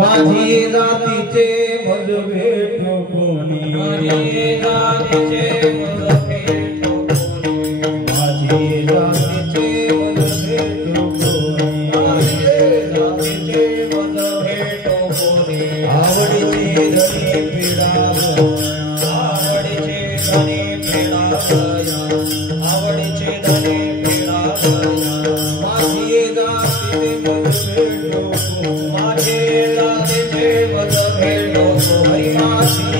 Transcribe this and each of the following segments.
माझी जातीचे मज भेट कोणी, माझी जातीचे मज भेट कोणी, माझी जातीचे मज भेट कोणी, माझी जातीचे मज भेट कोणी, आवडीची धनी पीडा आवडीची धनी पीडा आवडीची धनी पीडा माझी जातीचे मज भेट कोणी, माझी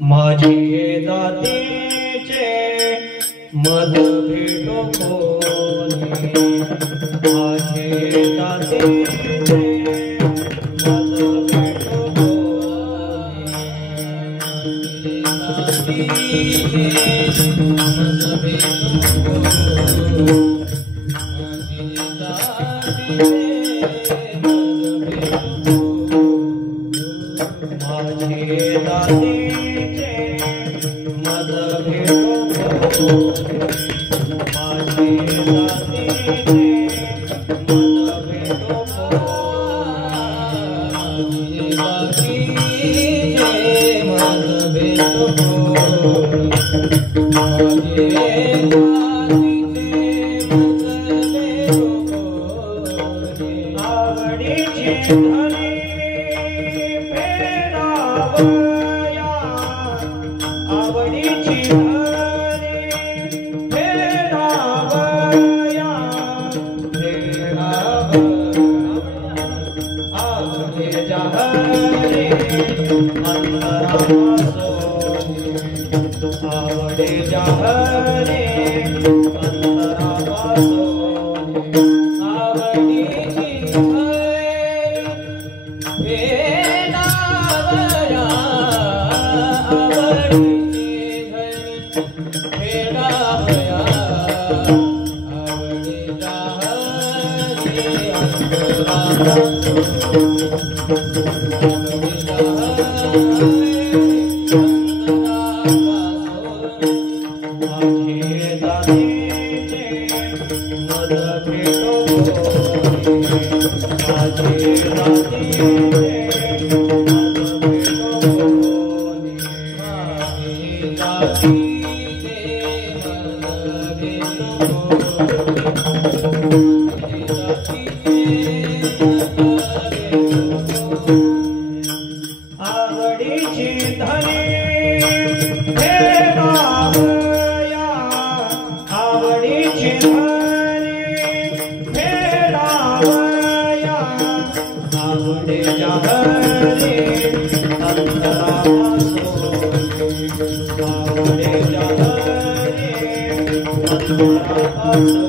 माझी जातीचे मध भेटो कोणी माझी जातीचे मध भेटो कोणी जातीचे मध भेटो माझी जातीचे मध भेटो माझी जातीचे मध भेटो माझी जातीचे मध भेटो माझी आवडीची धनी फेडावया आवडीची धनी फेडावया आवडे जहरे अंतरावासोनी आवडे जहरे अंतरावासोनी आवडीची फेडावया आवडीची धनी फेडावया आवडे जहरे आवडीची धनी फेडावया आवडीची धनी फेडावया आवडे जहरे अंतरावासोनी आवडे जहरे अंतरावासोनी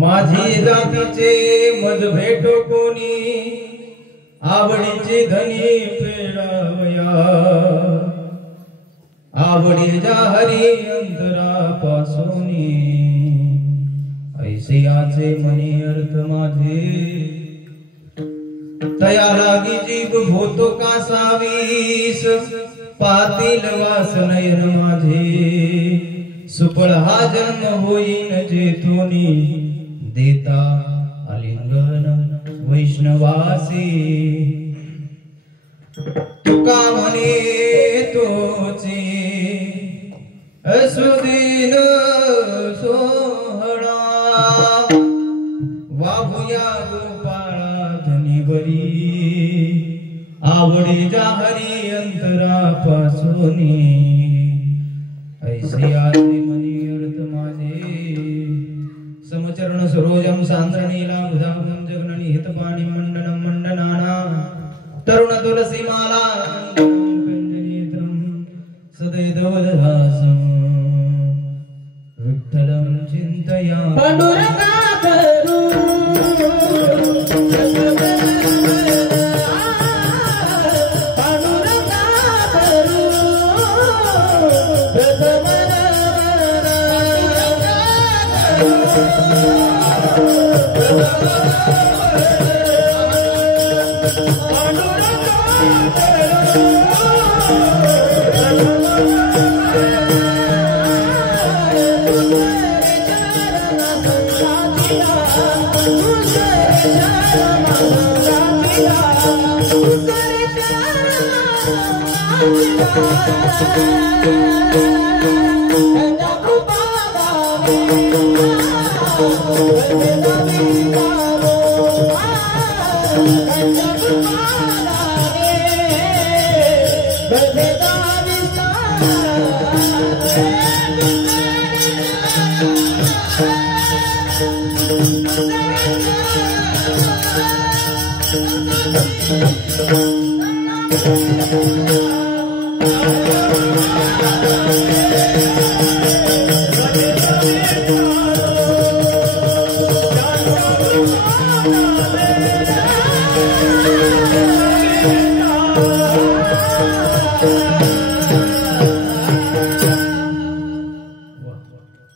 माझी जातीचे मज भेटो कोणी आवडीचे धनी पेरावया आवडीच्या हरी अंतरापासूनी ऐसे याचे मनी अर्थ माझे तया लागी जीव होतो कासावीस पातील वास नयन माझे सुपळ हा जन्म होईन जेथोनी देता आलिंगन वैष्णवासी तुका म्हणे तोचे असुदीन सोहळा वाहुया गोपाळा धनीवरी आवडीच्या हरी अंतरापासूनी ऐसे आले मनी अर्थ माझे समचरण सरोजम सांद्रणीला उदाहरणं जगननी हितपाणी मंडनं मंडनाना तरुण तुलसी माला कंजनेत्रं सदैवदहासं विठ्ठलं चिंतया पांडुरंगा करू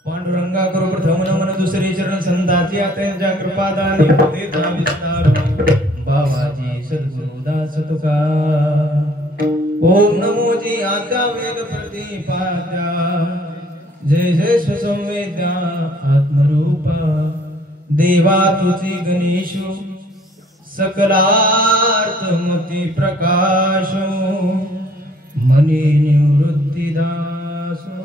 पांडुरंगा करो प्रथम नमन दुसरे चरण संताची आत्यांच्या कृपादानी देता विस्तार बाबाजी सद्गुरु दास तुका ओम नमो जी आज्ञा वेद प्रतिपाद्या जय जय सुसंवेद्या आत्मरूपा देवा तुझी गणेशो सकलार्थमती प्रकाशो मनी निवृत्ती दासो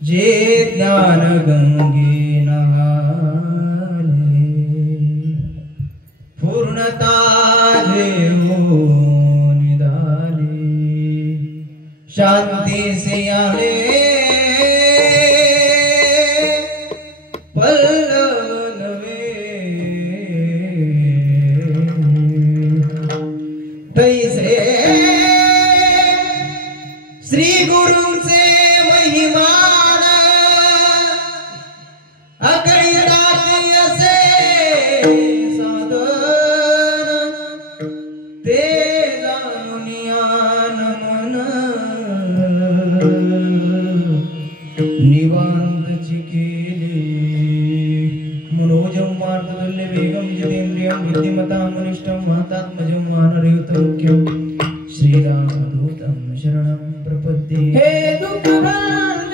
जे ज्ञान गंगे नहाले पूर्णता जेवो निधाले शांति से आले तैसे श्री गुरुंचे महिमान अकळीदाती असे साधन ते जाणून मन निवांतची केली मनोजं मार्तुल्य वेगं जितेन्द्रियं बुद्धिमतां मनिष्ठं मातात्मजं मानरयुतं मुख्यं श्रीरामदूतं शरणं प्रपद्ये हे दुःखभञ्जन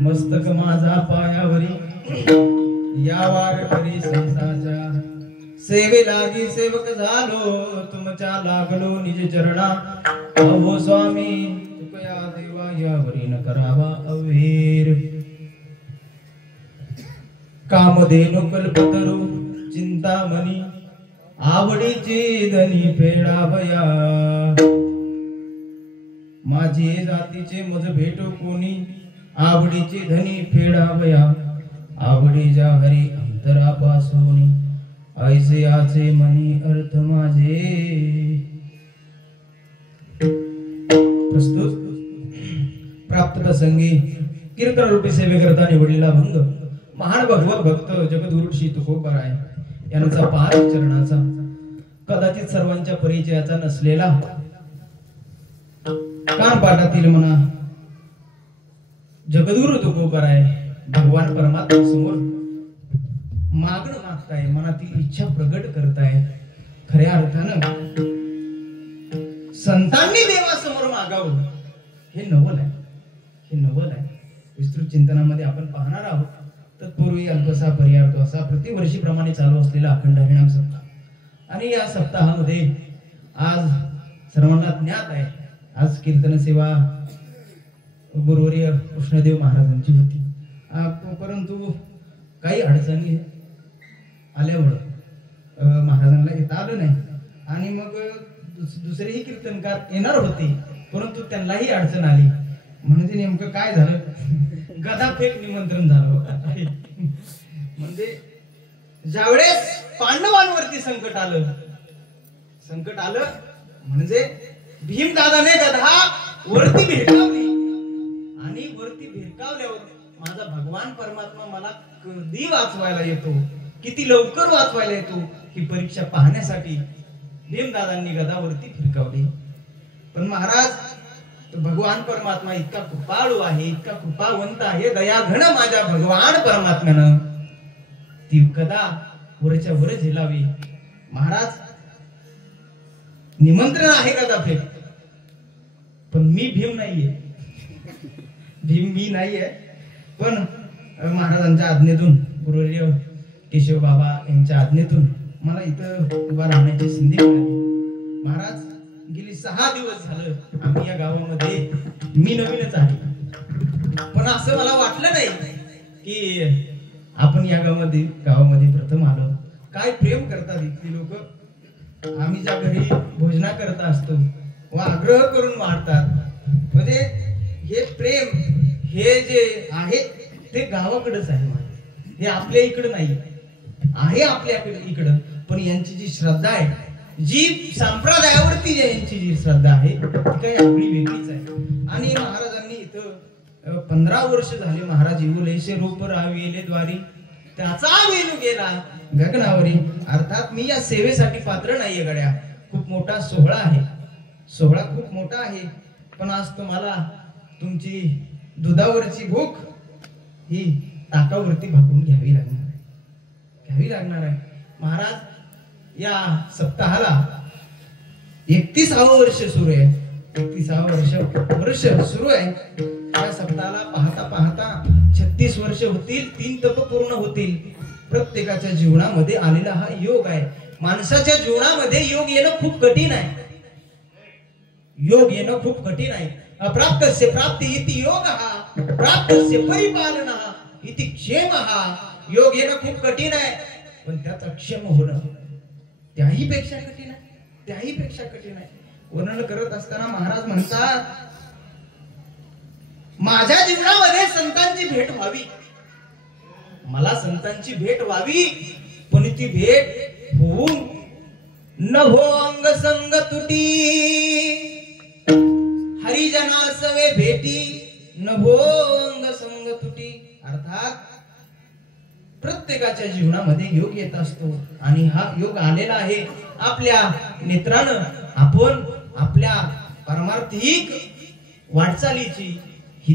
मस्तक माझा पायावरी या वारकरी संसाच्या सेवे लागी सेवक झालो तुमच्या लागलो निज चरणा अहो स्वामी तुकया देवा यावरी न करावा अवेर कामधेनु कल्पतरू चिंतामणी आवडीची धनी फेडावया माझे जातीचे मज भेटो कोणी आवडीचे धनी फेडावया आवडीच्या हरी अंतरापासून ऐसे आचे मनी अर्थ माझे प्रस्तुत प्राप्त प्रसंगी कीर्तन रूपी सेवे करता निवडलेला भंग महान भगवत भक्त जगद्गुरु श्री तुकोबाराय यांचा पाच चरणाचा कदाचित सर्वांच्या परिचयाचा नसलेला कान पाठातील म्हणा जगद्गुरु तुकोबाराय भगवान परमात्मा समोर मागणं मागताय मनातील इच्छा प्रगट करताय खऱ्या अर्थानं संतांनी देवासमोर मागावं हे नवल आहे विस्तृत चिंतनामध्ये आपण पाहणार आहोत तत्पूर्वी अल्पसा पर्यार्थ असा प्रतिवर्षीप्रमाणे चालू असलेला अखंड हरिनाम सप्ताह आणि या सप्ताहामध्ये आज सर्वांना ज्ञात आहे आज कीर्तन सेवा गुरुवर्य कृष्णदेव महाराजांची होती परंतु काही अडचणी आल्यामुळं महाराजांना येता आलं नाही आणि मग दुसरेही कीर्तनकार येणार होते परंतु त्यांनाही अडचण आली म्हणजे नेमकं काय झालं गदाफेक निमंत्रण झालं म्हणजे ज्यावेळेस पांडवांवरती संकट आलं म्हणजे भीमदादाने गदा वरती भिरकावली आणि वरती भिरकावल्यावर माझा भगवान परमात्मा मला कधी वाचवायला येतो किती लवकर वाचवायला येतो ही परीक्षा पाहण्यासाठी भीमदादांनी गदावरती फिरकावली पण महाराज भगवान परमात्मा इतका कृपाळू आहे इतका कृपावंत आहे दयाघन माझ्या भगवान परमात्म्यानं ती गदा वरच्या वर झेलावी महाराज निमंत्रण आहे गदा फेक पण मी भीम नाहीये पण महाराजांच्या आज्ञेतून गुरुवर्य केशव बाबा यांच्या आज्ञेतून मला इथं उभा राहण्याची संधी मिळाली महाराज गेली 6 दिवस झालं आम्ही या गावामध्ये मी नवीनच आहे पण असं मला वाटलं नाही की आपण या गावामध्ये प्रथम आलो काय प्रेम करतात इथली लोक आम्ही ज्या घरी भोजना करत असतो व आग्रह करून वाढतात म्हणजे हे प्रेम हे जे आहे ते गावाकडेच आहे हे आपल्या इकडे नाही आहे आपल्याकडे इकडं पण यांची जी श्रद्धा आहे जी संप्रदायावरती यांची जी श्रद्धा आहे ती काही आपली वेगळीच आहे आणि महाराजांनी इथं 15 वर्ष झाले महाराज येऊलेशे रूप राविले द्वारी त्याचा वेणू गेला गगनावरी अर्थात मी या सेवेसाठी पात्र नाहीये गड्या खूप मोठा सोहळा खूप मोठा आहे पण आज तुम्हाला तुमची दुधावरची भूक ही ताकावरती भागून घ्यावी लागणार आहे महाराज या सप्ताहाला 31वे वर्ष सुरू आहे 31वे वर्ष सुरू आहे या सप्ताहाला पाहता 36 वर्ष होतील 3 तप पूर्ण होतील प्रत्येकाच्या जीवनामध्ये आलेला हा योग आहे माणसाच्या जीवनामध्ये योग येणं खूप कठीण आहे अप्राप्तस्य प्राप्ति इति योगः प्राप्तस्य परिपालनः इति क्षेमः योग येणं खूप कठीण आहे पण त्याचा क्षेम होणं त्याही पेक्षा कठीण आहे वर्णन करत असताना महाराज म्हणतात माझ्या जीवनामध्ये संतांची भेट व्हावी मला संतांची भेट व्हावी पण ती भेट होऊन नभो अंग संग तुटी हरिजनासवे भेटी नभो अंग संग तुटी अर्थात प्रत्येकाच्या जीवनामध्ये योग येत असतो आणि हा योग आलेला आहे आपल्या नेत्रानं आपण आपल्या परमार्थिक वाटचालीची ही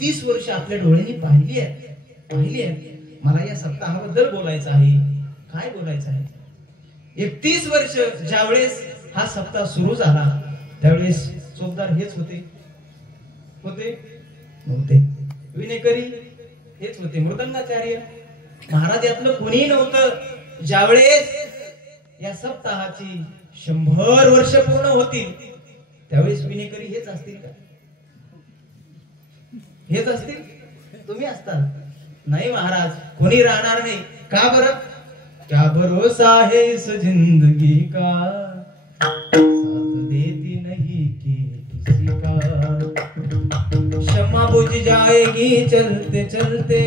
31 वर्ष आपल्या डोळ्यांनी पाहिली आहे मला या सप्ताहाबद्दल बोलायचं आहे काय बोलायचं आहे 31 वर्ष ज्यावेळेस हा सप्ताह सुरू झाला त्यावेळेस चोपदार हेच होते नव्हते विनेकरी हेच होते मृदंगाचार्य महाराज यातलं कोणी नव्हतं ज्यावेळेस या सप्ताहाची 100 वर्ष पूर्ण होतील त्यावेळेस विनेकरी हेच असतील तुम्ही असताल नाही महाराज कोणी राहणार नाही का बरं क्या भरोसा है इस जिंदगी का साथ देती नहीं कि किसी का क्षमा बुझ जाएगी चलते चलते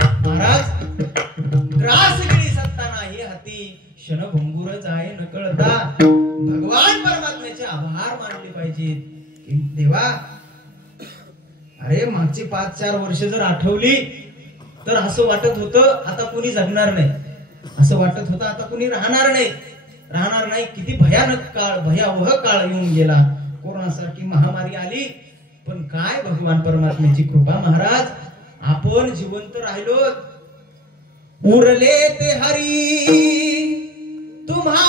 महाराज ग्रास गिळी सत्ता नाही हाती क्षणभंगुर जाय न कळता भगवान परमात्म्याचे आभार मानले पाहिजेत देवा अरे मागची 5-4 वर्ष जर आठवली तर असं वाटत होतं आता कोणी जगणार नाही असं वाटत होतं आता कोणी राहणार नाही किती भयानक काळ भयावह काळ येऊन गेला कोरोनासारखी महामारी आली पण काय भगवान परमात्म्याची कृपा महाराज आपण जिवंत राहिलो उरले ते हरी तुम्हा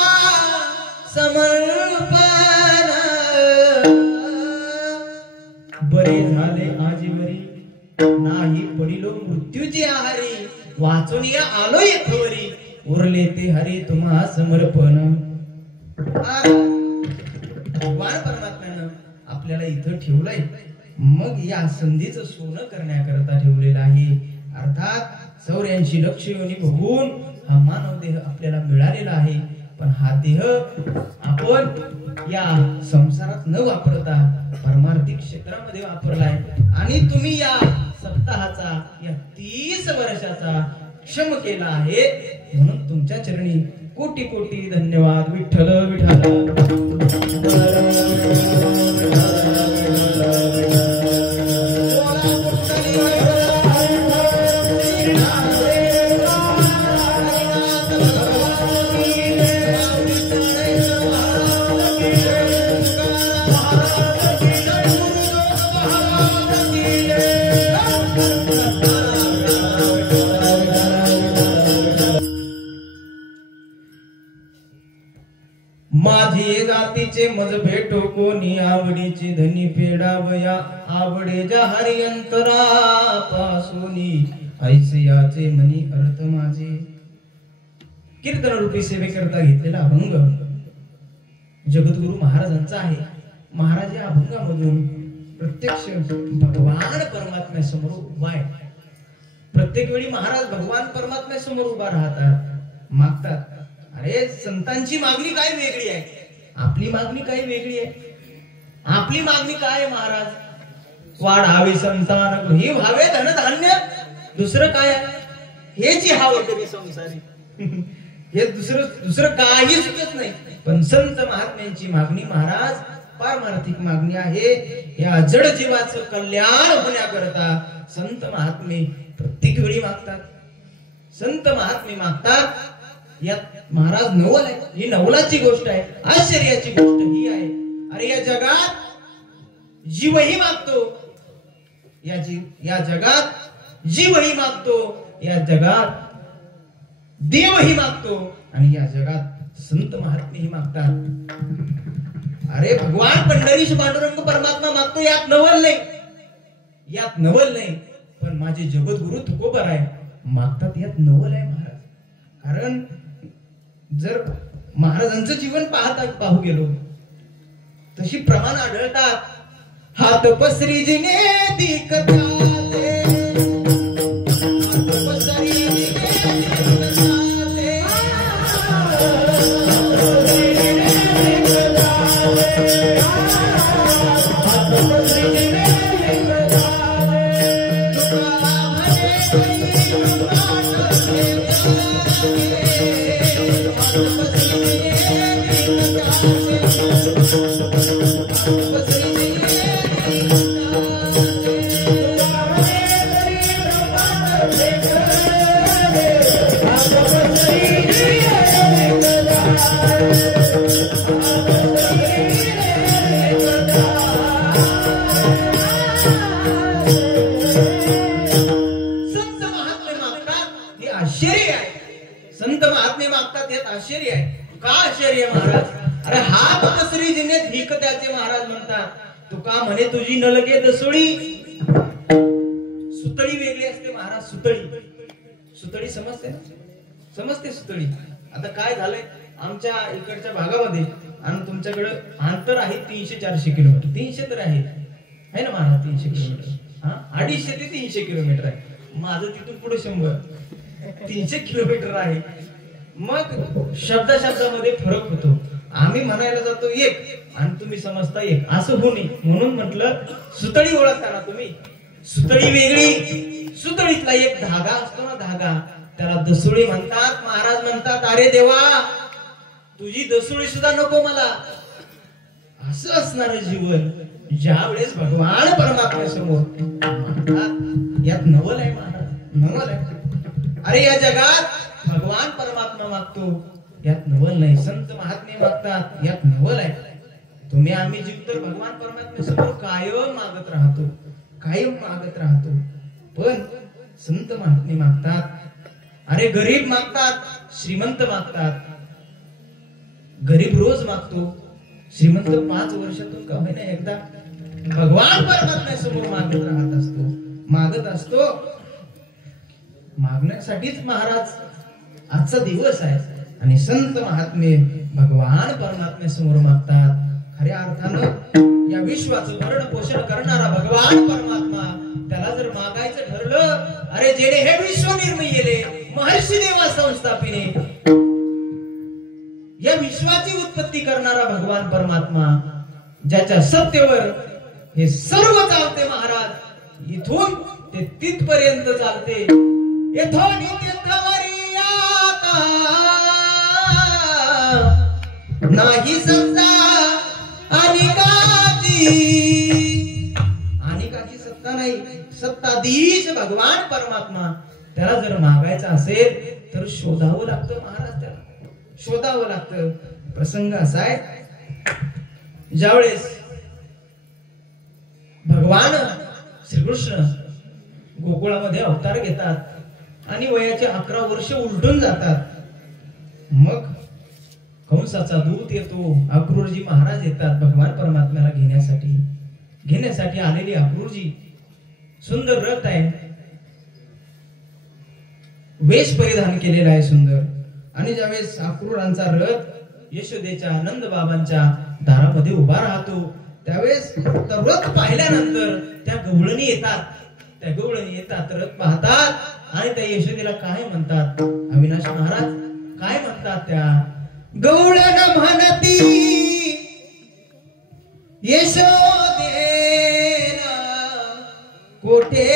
समर्पण बरे झाले आजीवरी नाही पडिलो मृत्यूची आहारी वाचून या आलो येथवरी उरले ते हरी तुम्हा समर्पण. भगवान परमात्म्यानं आपल्याला इथं ठेवलंय, मग या संधीचं सोनं करण्याकरता ठेवलेलं आहे. अर्थात 84 लक्ष योनी बघून हा मानव देह आपल्याला मिळालेला आहे. पण हा देह आपण या संसारात न वापरता परमार्थिक क्षेत्रामध्ये वापरलाय. आणि तुम्ही या सप्ताहाचा या 30 वर्षाचा क्षम केला आहे, म्हणून तुमच्या चरणी कोटी कोटी धन्यवाद. विठ्ठल विठ्ठल. माझी जातीचे मज भेटो कोणी आवडीची धनी पेडावया आवडे जा हरी अंतरा पासोनी ऐसे याचे मनी अर्थ माझे. कीर्तन रूपी सेवेकरता घेतलेला अभंग जगद्गुरु महाराजांचा आहे. महाराज या अभंगामधून प्रत्यक्ष भगवान परमात्म्यासमोर उभा आहे. प्रत्येक वेळी महाराज भगवान परमात्म्यासमोर उभा राहतात, मागतात. अरे संतांची मागणी काय वेगळी आहे, आपली मागणी काय वेगळी आहे. आपली मागणी काय आहे महाराज, वाढावे संतान ही व्हावे धनधान्य. दुसरं काय आहे, हेची हवं कधी संसारी. हे दुसरं काही सुचत नाही. पण संत महात्म्यांची मागणी महाराज पारमार्थिक मागणी आहे. या जड जीवाचं कल्याण होण्याकरता संत महात्मे प्रत्येक वेळी मागतात. संत महात्मे मागतात. यात महाराज नवल आहे, ही नवलाची गोष्ट आहे, आश्चर्याची गोष्ट ही आहे. अरे या जगात जीवही मागतो, या जगात जीवही मागतो, या जगात देवही मागतो, आणि या जगात संत महात्मेही मागतात. अरे भगवान पंढरीश पांडुरंग परमात्मा मागतो, यात नवल नाही, यात नवल नाही. पण माझे जगद्गुरु तुकोबाराय मागतात, यात नवल आहे महाराज. कारण जर महाराजांचं जीवन पाहू गेलो तशी प्रमाण आढळतात. हात पसरी जिने दिकताते, हात पसरी जिने दिकताते, हात पसरी जिने संत महात्मे मागतात, यात आश्चर्य आहे. का आश्चर्य महाराज? अरे हात पसरी जिने धिक त्याचे महाराज म्हणतात. तुका म्हणे तुझी नलगे दसोळी. सुतळी वेगळी असते महाराज. सुतळी समजते ना, समजते सुतळी. आता काय झालंय आमच्या इकडच्या भागामध्ये आणि तुमच्याकडे अंतर आहे 300-400 किलोमीटर. 300 तर आहे ना महाराज, 300 किलोमीटर. 250 ते 300 किलोमीटर आहे. माझं तिथून पुढे 100, 300 किलोमीटर आहे. मग शब्दामध्ये फरक होतो. आम्ही म्हणायला जातो एक आणि तुम्ही समजता एक, असं होऊ नये म्हणून म्हटलं सुतळी ओळखता ना तुम्ही. सुतळी वेगळी, सुतळीतला एक धागा असतो ना, धागा, त्याला दसोळी म्हणतात. महाराज म्हणतात अरे देवा तुझी दसोळी सुद्धा नको मला. असं असणार जीवन ज्या वेळेस भगवान परमात्म्यासमोर मागतात. यात नवल आहे महाराज, नवल आहे. अरे या जगात भगवान परमात्मा मागतो, यात नवल नाही. संत महात्मे मागतात, यात नवल आहे. तुम्ही आम्ही जीव तर भगवान परमात्म्यासमोर कायम मागत राहतो, कायम मागत राहतो. पण संत महात्मे मागतात. अरे गरीब मागतात, श्रीमंत मागतात. गरीब रोज मागतो, श्रीमंत 5 वर्षातून का होईना एकदा भगवान परमात्म्यासमोर मागत राहत असतो. मागत असतो. मागण्यासाठीच महाराज आजचा दिवस आहे आणि संत महात्मे भगवान परमात्म्यासमोर मागतात. खऱ्या अर्थानं या विश्वाचं भरण पोषण करणारा भगवान परमात्मा त्याला जर मागायचं ठरलं, अरे जेणे हे विश्व निर्मिले महर्षी देवा संस्थापिने, या विश्वाची उत्पत्ती करणारा भगवान परमात्मा ज्याच्या सत्तेवर हे सर्व चालते महाराज, इथून ते तिथपर्यंत चालते. येथून तिथवरी आता नाही सत्ता अनेकाची सत्ता नाही, सत्ताधीश भगवान परमात्मा त्याला जर मागायचं असेल तर शोधावं लागतं महाराज, त्याला शोधावं लागतं. प्रसंग असा आहे, ज्यावेळेस भगवान श्रीकृष्ण गोकुळामध्ये अवतार घेतात आणि वयाचे 11 वर्ष उलटून जातात. मग कंसाचा दूत येतो, अक्रूरजी महाराज येतात भगवान परमात्म्याला घेण्यासाठी आलेली अक्रूरजी, सुंदर रथ आहे, वेश परिधान केलेला आहे सुंदर. आणि ज्यावेळेस अक्रूरांचा रथ यशोदेच्या नंद बाबांच्या दारामध्ये उभा राहतो, त्यावेळेस रथ पाहिल्यानंतर त्या गवळणी येतात, रथ पाहतात आणि त्या यशोदेला काय म्हणतात, अविनाश महाराज काय म्हणतात, त्या गवळण म्हणती यशोदेना कोठे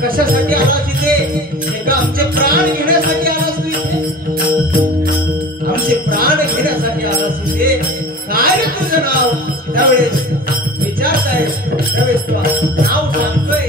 कशासाठी आलास इथे? आमचे प्राण घेण्यासाठी आलास तू इथे? आमचे प्राण घेण्यासाठी आलास इथे? काय तुझं नाव? त्यावेळेस विचारताय, त्यावेळेस तू नाव सांगतोय,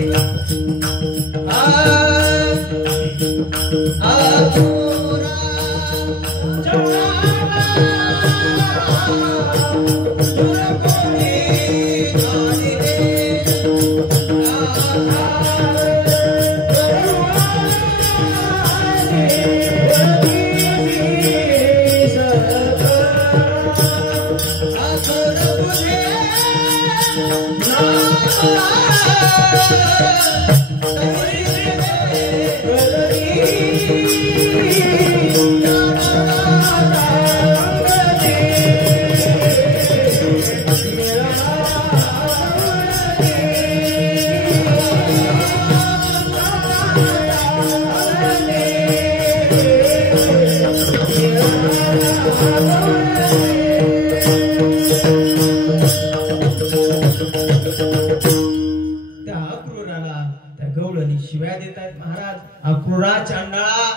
शिव्या देत आहेत महाराज. अक्रूरा चांडाळा,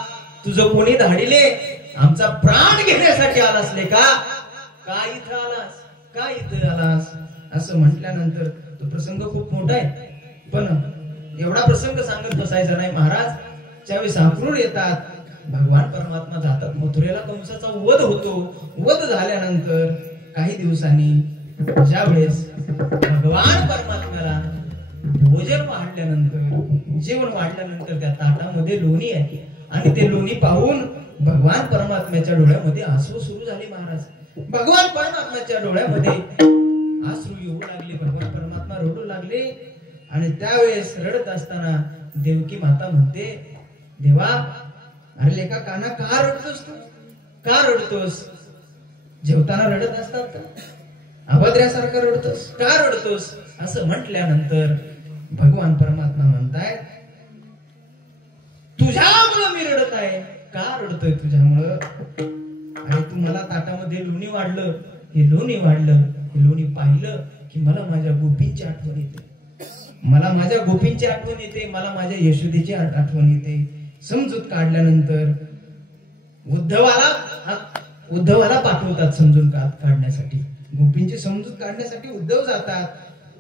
तुझं कोणी धाडिले? आमचा प्राण घेण्यासाठी आलास ले का? काय इथं आलास? काय इथं आलास? असं म्हटल्यानंतर तो प्रसंग खूप मोठा आहे, पण एवढा प्रसंग सांगत बसायचा नाही महाराज. ज्यावेळेस अक्रूर येतात, भगवान परमात्मा जातात मथुरेला, कंसाचा वध होतो. वध झाल्यानंतर काही दिवसांनी ज्यावेळेस भगवान परमात्म्याला भोजन वाढल्यानंतर जेवण वाढल्यानंतर त्या ताटामध्ये लोणी आहे आणि ते लोणी पाहून भगवान परमात्म्याच्या डोळ्यामध्ये आसू सुरू झाले महाराज. भगवान परमात्म्याच्या डोळ्यामध्ये आसरू येऊ लागले. भगवान परमात्मा रडू लागले आणि त्यावेळेस रडत असताना देवकी माता म्हणते, देवा अरे लेका काना का रडतोस तू, का रडतोस? जेवताना रडत असतात का? अभद्र्यासारखं रडतोस का रडतोस? असं म्हटल्यानंतर भगवान परमात्मा म्हणताय, तुझ्यामुळं मी रडत आहे. का रडतोय? तुझ्यामुळं. आणि तू मला ताटामध्ये लोणी वाढलं, हे लोणी वाढलं, हे लोणी पाहिलं की मला माझ्या गोपींची आठवण येते, मला माझ्या गोपींची आठवण येते, मला माझ्या यशोदेची आठवण येते. समजूत काढल्यानंतर उद्धवाला पाठवतात समजून काढण्यासाठी. गोपींची समजूत काढण्यासाठी उद्धव जातात.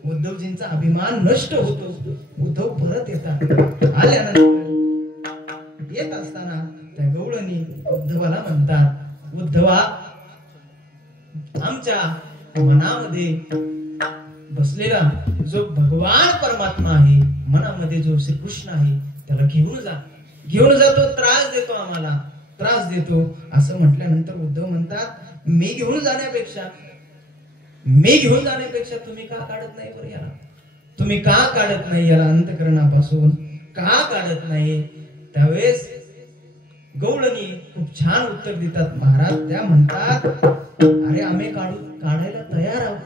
उद्धवजींचा अभिमान नष्ट होतो. उद्धव परत येतात. आल्यानंतर येत असताना त्या गवळणी उद्धवाला म्हणतात, उद्धवा आमच्या मनामध्ये बसलेला जो भगवान परमात्मा आहे, मनामध्ये जो श्रीकृष्ण आहे, त्याला घेऊन जा. घेऊन जातो, त्रास देतो, आम्हाला त्रास देतो. असं म्हटल्यानंतर उद्धव म्हणतात, मी घेऊन जाण्यापेक्षा तुम्ही का काढत नाही बरं याला? तुम्ही का काढत नाही याला? अंतःकरणापासून का काढत नाही? त्यावेळेस गवळणी खूप छान उत्तर देतात महाराज. त्या म्हणतात, अरे आम्ही काढायला तयार आहोत.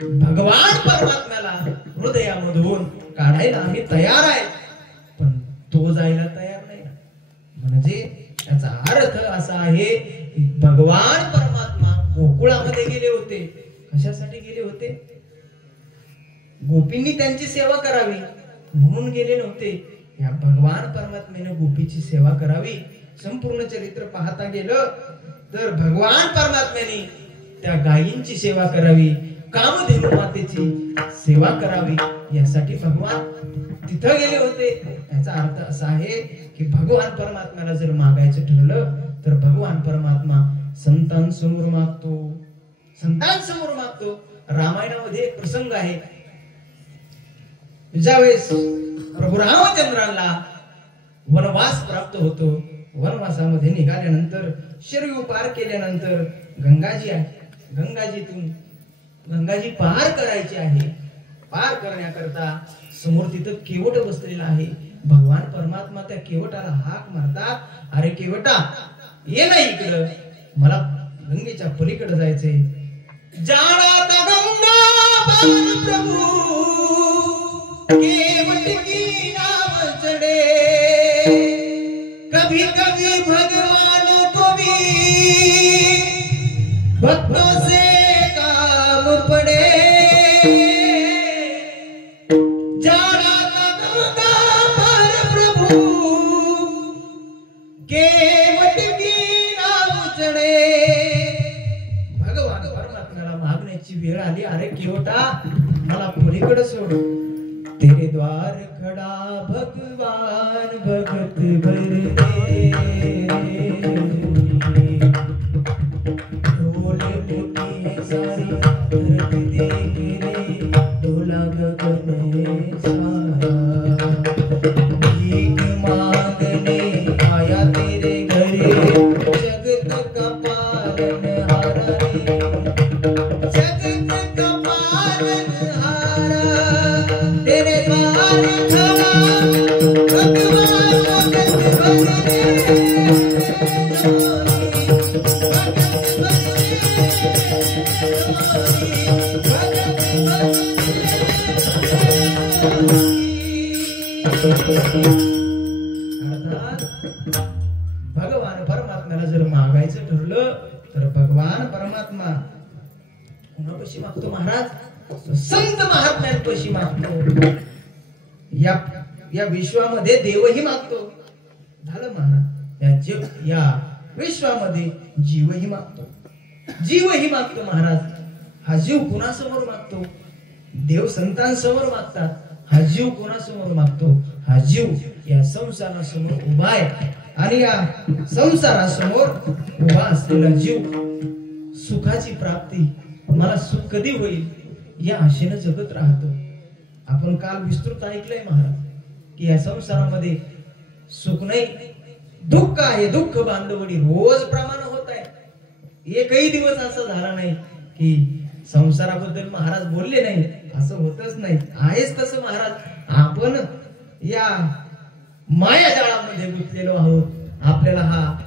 भगवान परमात्म्याला हृदयामधून काढायला आम्ही तयार आहे, पण तो जायला तयार नाही. म्हणजे त्याचा अर्थ असा आहे की भगवान परमात्मा गोकुळामध्ये गेले होते. कशासाठी गेले होते? गोपींनी त्यांची सेवा करावी म्हणून गेले नव्हते. या भगवान परमात्म्याने गोपीची सेवा करावी. संपूर्ण चरित्र पाहता गेलं तर भगवान परमात्म्याने त्या गायींची सेवा करावी, कामधेनु मातेची सेवा करावी, यासाठी भगवान तिथं गेले होते. याचा अर्थ असा आहे की भगवान परमात्म्याला जर मागायचं ठरलं तर भगवान परमात्मा संतांसमोर मागतो, संतांसमोर मागतो. रामायणामध्ये एक प्रसंग आहे, ज्यावेळेस प्रभू रामचंद्रांना वनवास प्राप्त होतो. वनवासामध्ये निघाल्यानंतर शरयू पार केल्यानंतर गंगाजी आहे, गंगाजी पार करायची आहे. पार करण्याकरता समोर तिथं केवट बसलेला आहे. भगवान परमात्मा त्या केवटाला हाक मारतात, अरे केवटा ये ना इकडं, मला गंगेच्या पलीकडे जायचंय. जाणा गंगा पार प्रभू केवट की नाम चढ़े, कभी कभी भगवान को भी भक्तों से काम पड़े. जाना गंगा पार प्रभु केवट की नाम चढ़े. भगवान परमात्म्याला मागण्याची वेळ आली, अरे केवटा मला पलीकडे सोड. तेरे द्वार खड़ा भगवान भगत भर दे, ढोल मुट्ठी सारी धरती देख रे, ढोला गगन सारा. भीख मांगने आया तेरे घरे, जगत का पालनहारा रे, जगत का पालनहारा. तेरे द्वार खड़ा भगवान भगत भर दे. भगवान परमात्म्याला जर मागायचं ठरलं तर भगवान परमात्मा कोणापाशी मागतो महाराज? संत महात्म्यांपाशी मागतो. या विश्वामध्ये देवही मागतो. झालं महाराज, या विश्वामध्ये जीवही मागतो, जीवही मागतो महाराज. हा जीव कुणासमोर मागतो? देव संतांसमोर मागतात. हा जीव कोणासमोर मागतो? हा जीव या संसारासमोर उभा आहे आणि या संसारासमोर उभा असलेला जीव सुखाची प्राप्ती, मला सुख कधी होईल या आशेने जगत राहतो. आपण काल विस्तृत ऐकलंय महाराज की या संसारामध्ये सुख नाही दुःख आहे. दुःख बांधवडी रोज प्रमाण होत आहे. एकही दिवस असं झाला नाही की संसाराबद्दल महाराज बोलले नाही. असं होतच नाही. आहेच तसं महाराज. आपण या माया जाळामध्ये गुंतलेलो आहोत. आपल्याला हा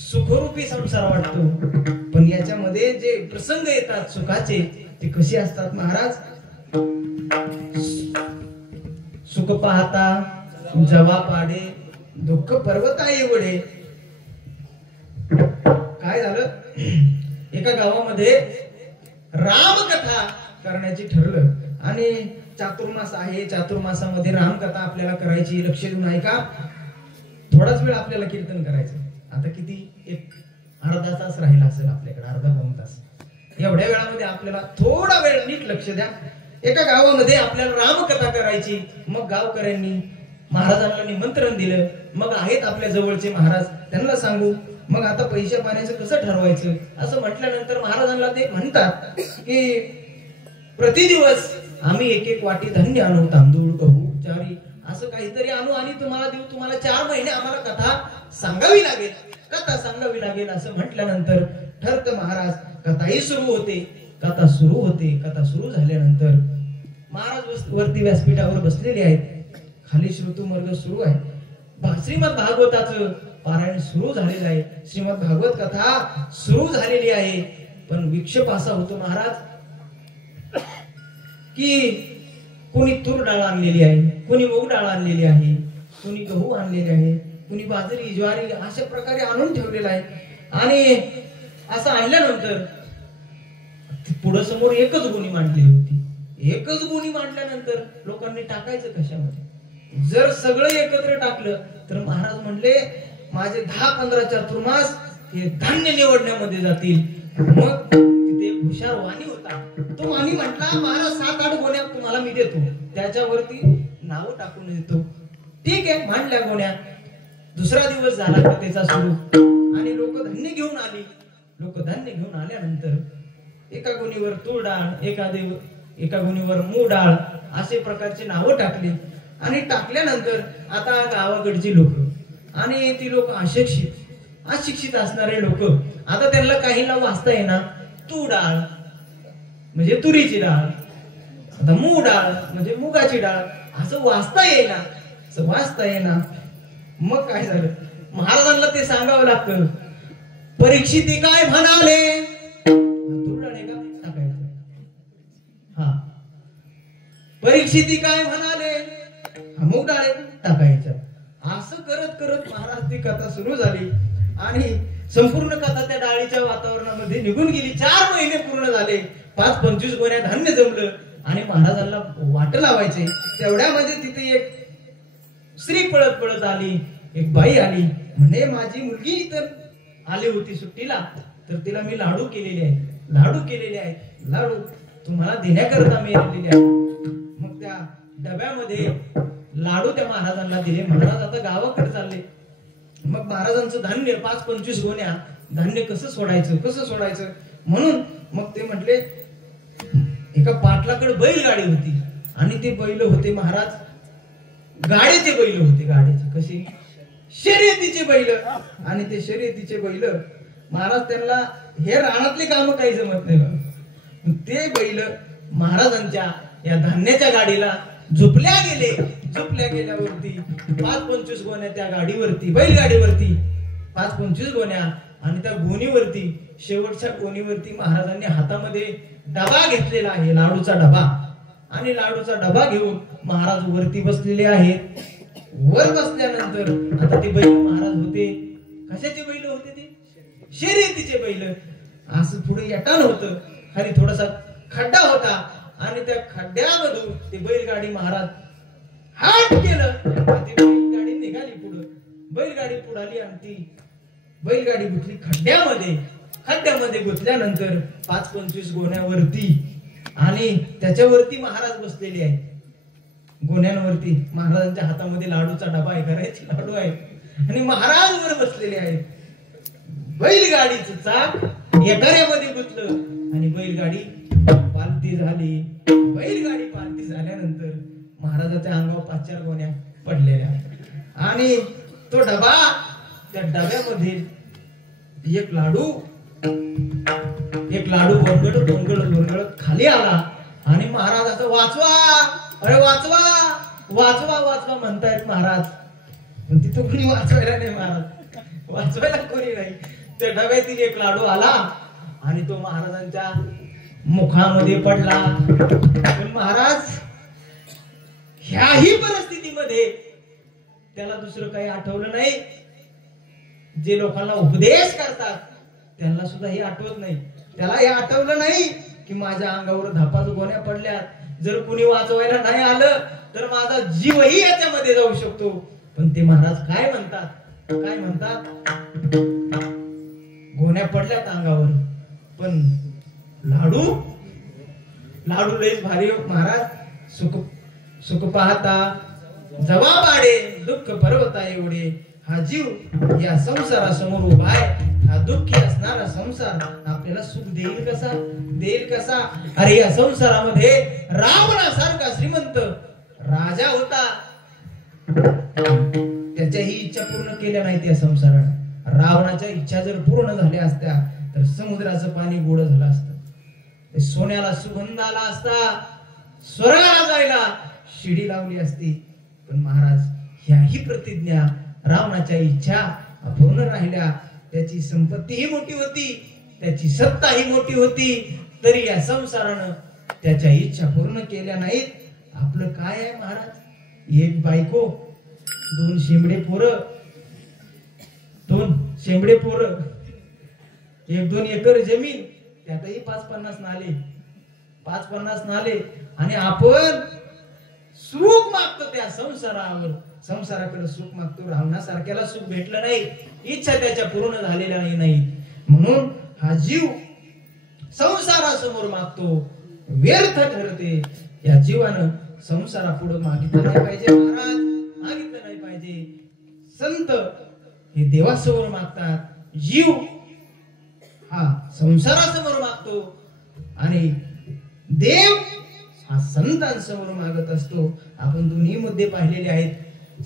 सुखरूपी संसार वाटतो, पण याच्यामध्ये जे प्रसंग येतात सुखाचे ते कसे असतात महाराज. सुख पाहता जवा पाडे दुःख पर्वता एवढे. काय झालं, एका गावामध्ये रामकथा करण्याची ठरलं आणि चातुर्मास आहे. चातुर्मासामध्ये रामकथा आपल्याला करायची. लक्ष देऊन ऐका. थोडाच वेळ आपल्याला कीर्तन करायचं. आता किती एक अर्धा तास राहिला असेल आपल्याकडे, अर्धा पाऊण तास. एवढ्या वेळामध्ये आपल्याला थोडा वेळ नीट लक्ष द्या. एका गावामध्ये आपल्याला रामकथा करायची. मग गावकऱ्यांनी महाराजांना निमंत्रण दिलं. मग आहेत आपल्या जवळचे महाराज, त्यांना सांगू. मग आता पैसे पाण्याचं कसं ठरवायचं असं म्हटल्यानंतर महाराजांना ते म्हणतात की प्रतिदिवस आम्ही एक एक वाटी धान्य आणू, तांदूळ गहू ज्वारी असं काहीतरी आणू आणि तुम्हाला देऊ. तुम्हाला 4 महिने आम्हाला कथा सांगावी लागेल, कथा सांगावी लागेल असं म्हटल्यानंतर ठरतं महाराज. कथाही सुरू होते. कथा सुरू होते. कथा सुरू झाल्यानंतर महाराज वरती व्यासपीठावर बसलेले आहेत. खाली श्रुतुमार्ग सुरू आहे. श्रीमद भागवताचं पारायण सुरू झालेलं आहे. श्रीमद भागवत कथा सुरू झालेली आहे. पण विक्षेप असा होतो महाराज की कोणी तूर डाळ आणलेली आहे, कोणी मूग डाळ आणलेली आहे, कोणी गहू आणलेले आहे, कोणी बाजरी ज्वारी अशा प्रकारे आणून ठेवलेला आहे. आणि असं आणल्यानंतर पुढे समोर एकच गोणी मांडलेली होती. एकच गोणी मांडल्यानंतर लोकांनी टाकायचं कशामध्ये. जर सगळं एकत्र टाकलं तर महाराज म्हणले माझे 10-15 चातुर्मास हे धान्य निवडण्यामध्ये जातील. मग तिथे एक हुशार वाणी होता. तो वाणी म्हटला महाराज 7-8 गोण्या तुम्हाला मी देतो, त्याच्यावरती नाव टाकून देतो. ठीक आहे, मांडल्या गोण्या. दुसरा दिवस झाला कथेचा सुरू आणि लोक धान्य घेऊन आली. लोक धान्य घेऊन आल्यानंतर एका गोणीवर तूर डाळ, एका गोणीवर मूग डाळ असे प्रकारचे नावं टाकली. आणि टाकल्यानंतर आता गावाकडची लोक आणि ती लोक अशिक्षित असणारे लोक, आता त्यांना काहींना वाचता येणार. तूर डाळ म्हणजे तुरीची डाळ, आता मूग डाळ म्हणजे मुगाची डाळ असं वाचता येणार. मग काय झालं, महाराजांना ते सांगावं लागतं. परीक्षिती काय म्हणाले, तूर डाळ का टाकायचं. हा, परीक्षिती काय म्हणाले, मूग डाळ टाकायचं. असं करत करत महाराज ती कथा सुरू झाली आणि संपूर्ण कथा त्या डाळीच्या वातावरणामध्ये निघून गेली. 4 महिने पूर्ण झाले. 5-25 गोण्या धान्य जमलं आणि महाराजांना वाट लावायचे. तेवढ्यामध्ये तिथे एक स्त्री पळत पळत आली. एक बाई आली. म्हणे माझी मुलगी इथं आली होती सुट्टीला, तर तिला मी लाडू केलेले आहेत. लाडू तुम्हाला देण्याकरता मी आणलेले आहेत. मग त्या डब्यामध्ये लाडू त्या महाराजांना दिले. महाराज आता गावाकडे चालले. मग महाराजांचं धान्य 5-25 गोण्या धान्य कसं सोडायचं म्हणून मग ते म्हटले एका पाटलाकडे बैलगाडी होती आणि ते बैल होते महाराज गाडीचे बैल होते. गाडीचे कसे, शर्यतीचे बैल. आणि ते शर्यतीचे बैल महाराज त्यांना हे रानातले काम काही जमत नाही. ते बैल महाराजांच्या या धान्याच्या गाडीला झोपल्या गेल्यावरती 5-25 गोण्या त्या गाडीवरती, बैलगाडीवरती 5-25 गोण्या आणि त्या गोणीवरती, शेवटच्या गोणीवरती महाराजांनी हातामध्ये डबा घेतलेला आहे, लाडूचा डबा. आणि लाडूचा डबा घेऊन महाराज वरती बसलेले आहेत. वर बसल्यानंतर आता ते बैल महाराज होते. कशाचे बैल होते ते, शर्यतीचे बैल. असं पुढे यटान होतं. खाली थोडासा खड्डा होता आणि त्या खड्ड्यामधून ते बैलगाडी महाराज हात केलं. ती बैलगाडी निघाली पुढे. बैलगाडी पुढाली आणि ती बैलगाडी गुंतली खड्ड्यामध्ये गुंतल्यानंतर 5-25 गोण्यावरती आणि त्याच्यावरती महाराज बसलेले आहेत. गोण्यांवरती महाराजांच्या हातामध्ये लाडूचा डबा आहे, करायचे लाडू आहे आणि महाराज वर बसलेले आहेत. बैलगाडीचं चाक एटाऱ्यामध्ये गुंतलं आणि बैलगाडी पालती पालती झाली. बैलगाडी पालती झाल्यानंतर महाराजाच्या अंगावर 5-4 गोण्या पडलेल्या आणि तो डबा, त्या डब्यामध्ये एक लाडू वरगडत खाली आला आणि महाराज वाचवा, अरे वाचवा वाचवा वाचवा म्हणतायत महाराज. पण तिथं कोणी वाचवायला नाही, महाराज वाचवायला कोणी नाही. त्या डब्यातील एक लाडू आला आणि तो महाराजांच्या मुखामध्ये पडला. पण महाराज ह्याही परिस्थितीमध्ये त्याला दुसरं काही आठवलं नाही. जे लोकांना उपदेश करतात त्यांना सुद्धा हे आठवत नाही. त्याला हे आठवलं नाही की माझ्या अंगावर धापाच गोण्या पडल्या, जर कुणी वाचवायला नाही आलं तर माझा जीवही याच्यामध्ये जाऊ शकतो. पण ते महाराज काय म्हणतात, गोण्या पडल्यात अंगावर पण लाडू लयच भारी महाराज. सुख पाहता जवाब आडे, दुःख पर्वता एवढे. हा जीव या संसारासमोर उभा आहे. हा दुःखी असणारा संसार आपल्याला सुख देईल कसा? अरे या संसारामध्ये रावणासारखा श्रीमंत राजा होता, त्याच्याही इच्छा पूर्ण केल्या नाहीत या संसाराने. रावणाच्या इच्छा जर पूर्ण झाल्या असत्या तर समुद्राचं पाणी गोड झालं असतं, सोन्याला सुगंध आला असता, स्वर्गाला जायला शिडी लावली असती. पण महाराज ह्याही प्रतिज्ञा, रावणाच्या इच्छा अपूर्ण राहिल्या. त्याची संपत्तीही मोठी होती, त्याची सत्ताही मोठी होती, तरी या संसारानं त्याच्या इच्छा पूर्ण केल्या नाहीत. आपलं काय आहे महाराज? एक बायको, 2 शेंबडे पोरं, 1-2 एकर जमीन, त्यातही 5-50 नाले आणि आपण सुख मागतो त्या संसाराकडे सुख मागतो. रावणासारख्याला सुख भेटलं नाही, इच्छा त्याच्या पूर्ण झालेल्या नाही. म्हणून हा जीव संसारासमोर मागतो, व्यर्थ ठरते. या जीवानं संसारापुढे मागितलं नाही पाहिजे महाराज, मागितलं नाही पाहिजे. संत हे देवासमोर मागतात, जीव हा संसारासमोर मागतो आणि देव हा संतांसमोर मागत असतो. आपण दोन्ही मुद्दे पाहिलेले आहेत.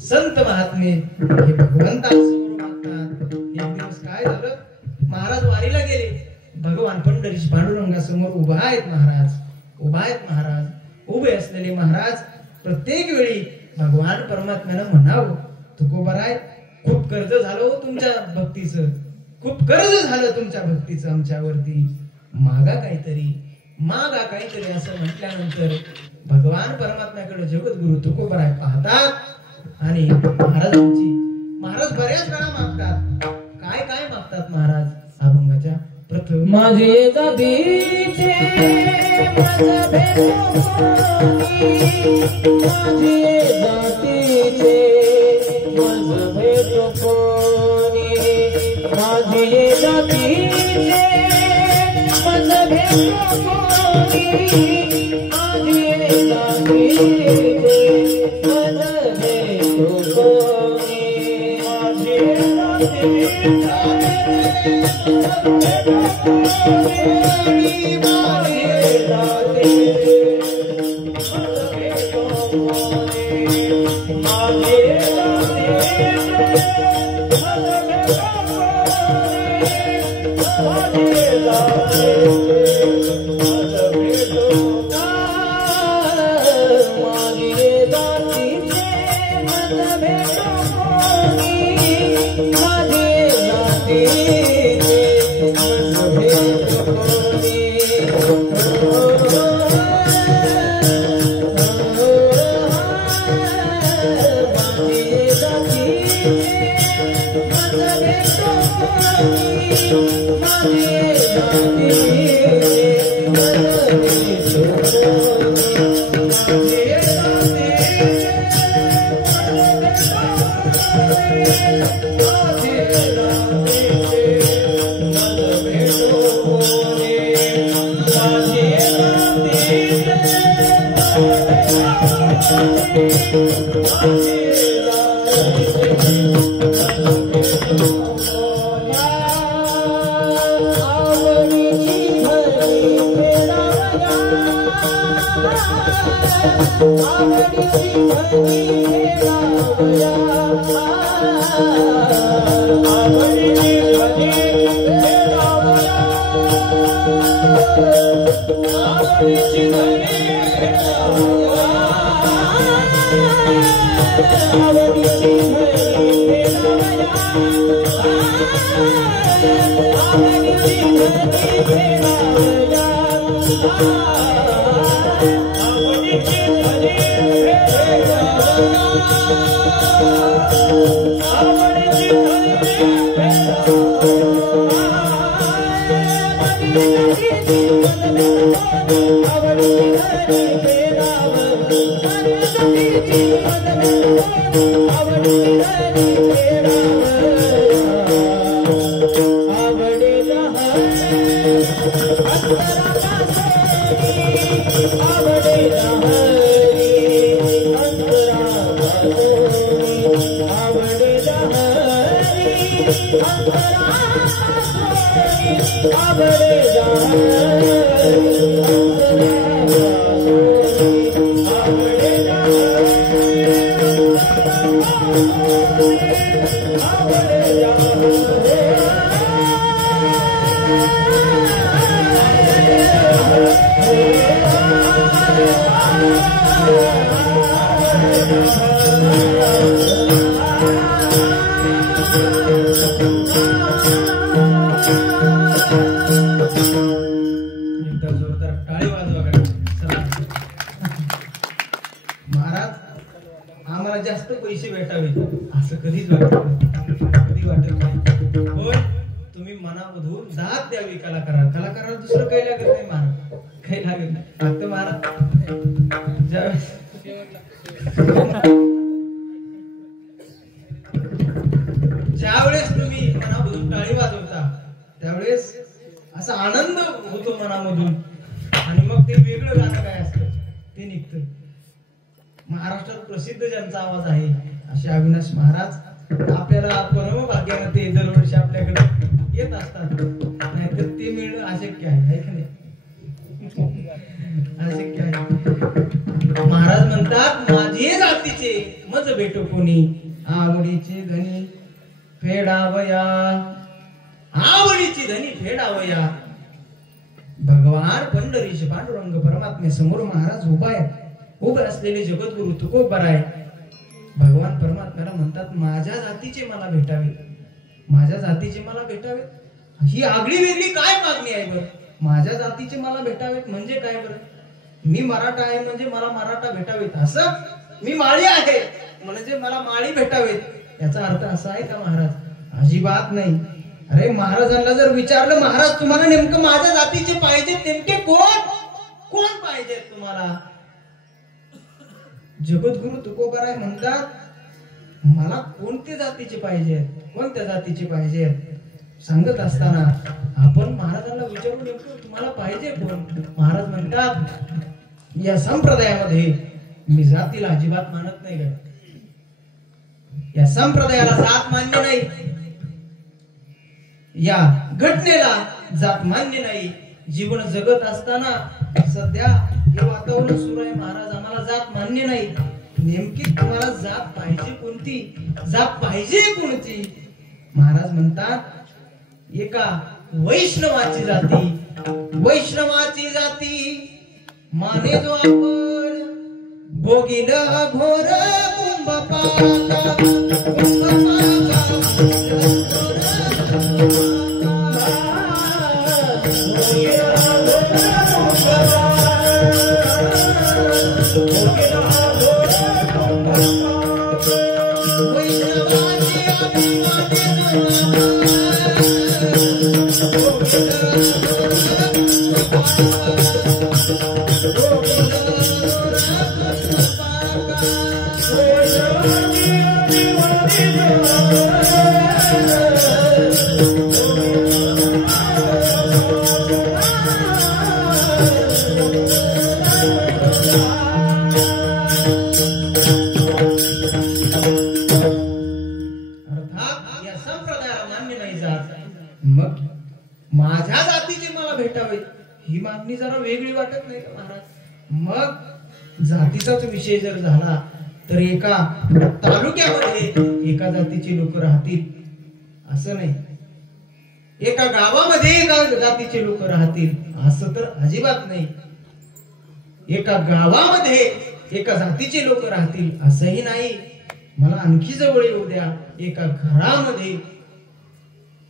संत महात्मे हे भगवंतांसमोर मागतात. एक दिवस काय झालं, महाराज वारीला गेले, भगवान पंढरीश पांडुरंगासमोर उभा आहेत महाराज. उभे असलेले महाराज प्रत्येक वेळी भगवान परमात्म्यानं म्हणावं, तुकोबाराय खूप कर्ज झालं हो तुमच्या भक्तीचं, खूप कर्ज झालं तुमच्या भक्तीचं आमच्यावरती, मागा काहीतरी असं म्हटल्यानंतर भगवान परमात्म्याकडे जगद्गुरु तुकोबाराय पाहतात आणि महाराज बऱ्याच वेळा मागतात. काय मागतात महाराज? अभंगाच्या प्रथम माझे जातीचे माझा भेटो कोणी, माझे जातीचे माझा भेटो कोणी, माझे जातीचे माझा भेटो कोणी, माझे आवडीची ध्वनी फेडावया आवडीची ध्वनी फेडावया आवडीची ध्वनी फेडावया आवडीची ध्वनी फेडावया आवडीची ध्वनी ज्यावेळेस तुम्ही मनामधून टाळी वाजवता त्यावेळेस असा आनंद होतो मनामधून आणि मग ते वेगळं गाणं काय असतं ते निघतं. महाराष्ट्रात प्रसिद्ध ज्यांचा आवाज आहे असे अविनाश महाराज आपल्याला परम भाग्यानं ते दरवर्षी आपल्याकडे येत असतात. नाहीतर ते मिळणं अशक्य आहे का नाही? अशक्य आहे. महाराज म्हणतात माझे जातीचे मज भेटो कोणी आवडीचे धनी फेडावया आवडीची धनी फेडावया. भगवान पंढरीश पांडुरंग परमात्मे समोर महाराज उभे असलेले जगद्गुरु तुकोबाराय भगवान परमात्म्याला म्हणतात माझ्या जातीचे मला भेटावे माझ्या जातीचे मला भेटावे. ही आगळी वेगळी काय मागणी आहे बरं? माझ्या जातीचे मला भेटावेत म्हणजे काय बरं? मी मराठा आहे म्हणजे मला मराठा भेटावेत असं? मी माळी आहे म्हणजे मला माळी भेटावेत याचा अर्थ असा आहे का महाराज? अजिबात नाही. अरे महाराजांना जर विचारलं महाराज तुम्हाला नेमकं माझ्या जातीचे पाहिजे नेमके कोण पाहिजे तुम्हाला? जगद्गुरु तुकोबाराय म्हणतात मला कोणत्या जातीचे पाहिजेत कोणत्या जातीचे पाहिजेत सांगत असताना आपण महाराजांना विचारून नेमकं तुम्हाला पाहिजे कोण? महाराज म्हणतात या संप्रदायामध्ये मी जातीला अजिबात मानत नाही का? या संप्रदायाला जात मान्य नाही. या घटनेला जात मान्य नाही. जीवन जगत असताना सध्या हे वातावरण सुरू आहे महाराज आम्हाला जात मान्य नाही. नेमकी तुम्हाला जात पाहिजे कोणती? जात पाहिजे कोणती? महाराज म्हणतात एका वैष्णवाची जाती माने जो आपण भोगील घोर मग माझ्या जातीचे मला भेटावे ही मागणी जरा वेगळी वाटत नाही का महाराज? मग जातीचाच विषय जर झाला तर एका तालुक्यामध्ये एका जातीचे लोक राहतील असं नाही, एका गावामध्ये एका जातीचे लोक राहतील असं तर अजिबात नाही, एका गावामध्ये एका जातीचे लोक राहतील असंही नाही. मला आणखी जवळ येऊ द्या, एका घरामध्ये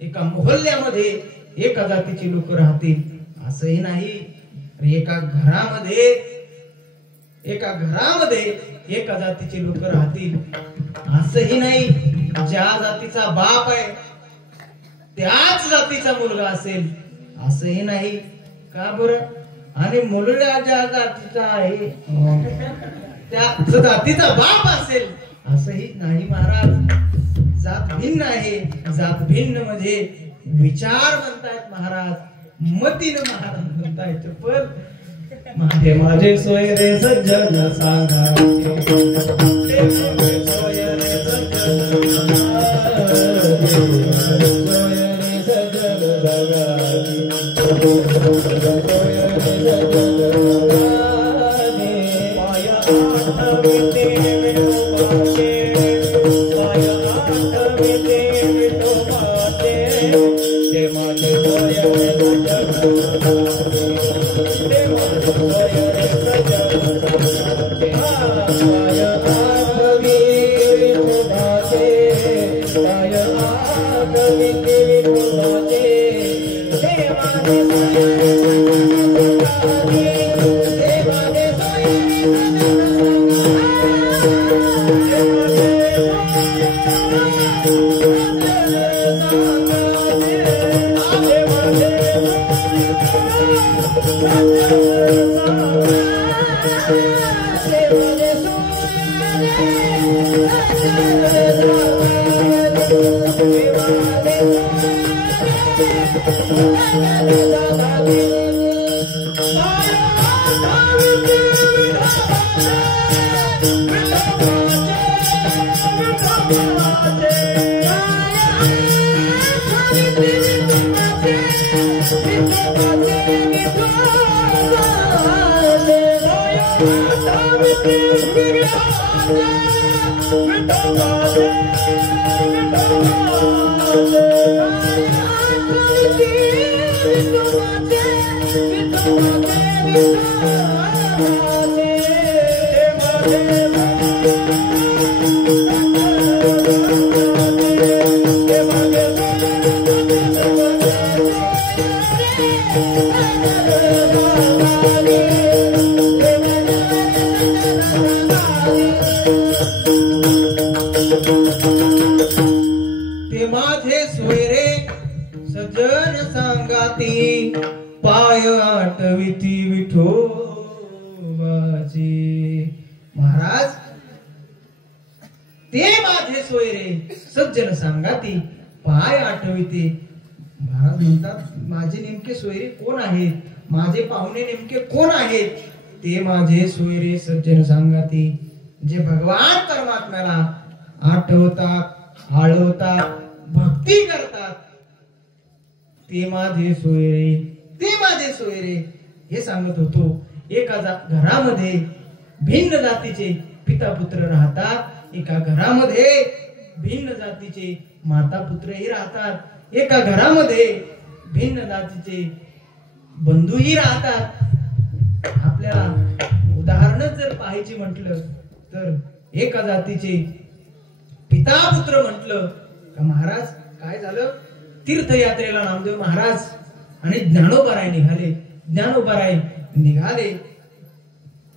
एका मोहल्ल्यामध्ये एका जातीचे लोक राहतील असंही नाही, एका घरामध्ये एका जातीचे लोक राहतील असंही नाही. ज्या जातीचा बाप आहे त्याच जातीचा मुलगा असेल असंही नाही. का बरं? आणि मुलगा ज्या जातीचा आहे त्या जातीचा बाप असेल असंही नाही महाराज. जात भिन्न आहे, जात भिन्न म्हणजे विचार म्हणतायत महाराज, मतीनं महाराज म्हणतायत. पण ते माझे सोयरे सज्जन सांगा, ते माझे सोयरे सज्जन पाय आठविती विठोबाची. महाराज ते माझे सोयरे सज्जन सांगाती पाय आठविते. महाराज म्हणतात माझे नेमके सोयरे कोण आहेत, माझे पाहुणे नेमके कोण आहेत? ते माझे सोयरे सज्जन सांगाती जे भगवान परमात्म्याला आठवतात, आळवतात, भक्ती करतात ते माझे सोयरे, ते माझे सोयरे. हे सांगत होतो. एका घरामध्ये भिन्न जातीचे पिता पुत्र राहतात, एका घरामध्ये भिन्न जातीचे माता पुत्रही राहतात, एका घरामध्ये भिन्न जातीचे बंधूही राहतात. आपल्याला उदाहरण जर पाहायची म्हटलं तर एका जातीचे पिता पुत्र म्हटलं का महाराज काय झालं, तीर्थयात्रेला नामदेव महाराज आणि ज्ञानोबाराय निघाले. ज्ञानोबाराय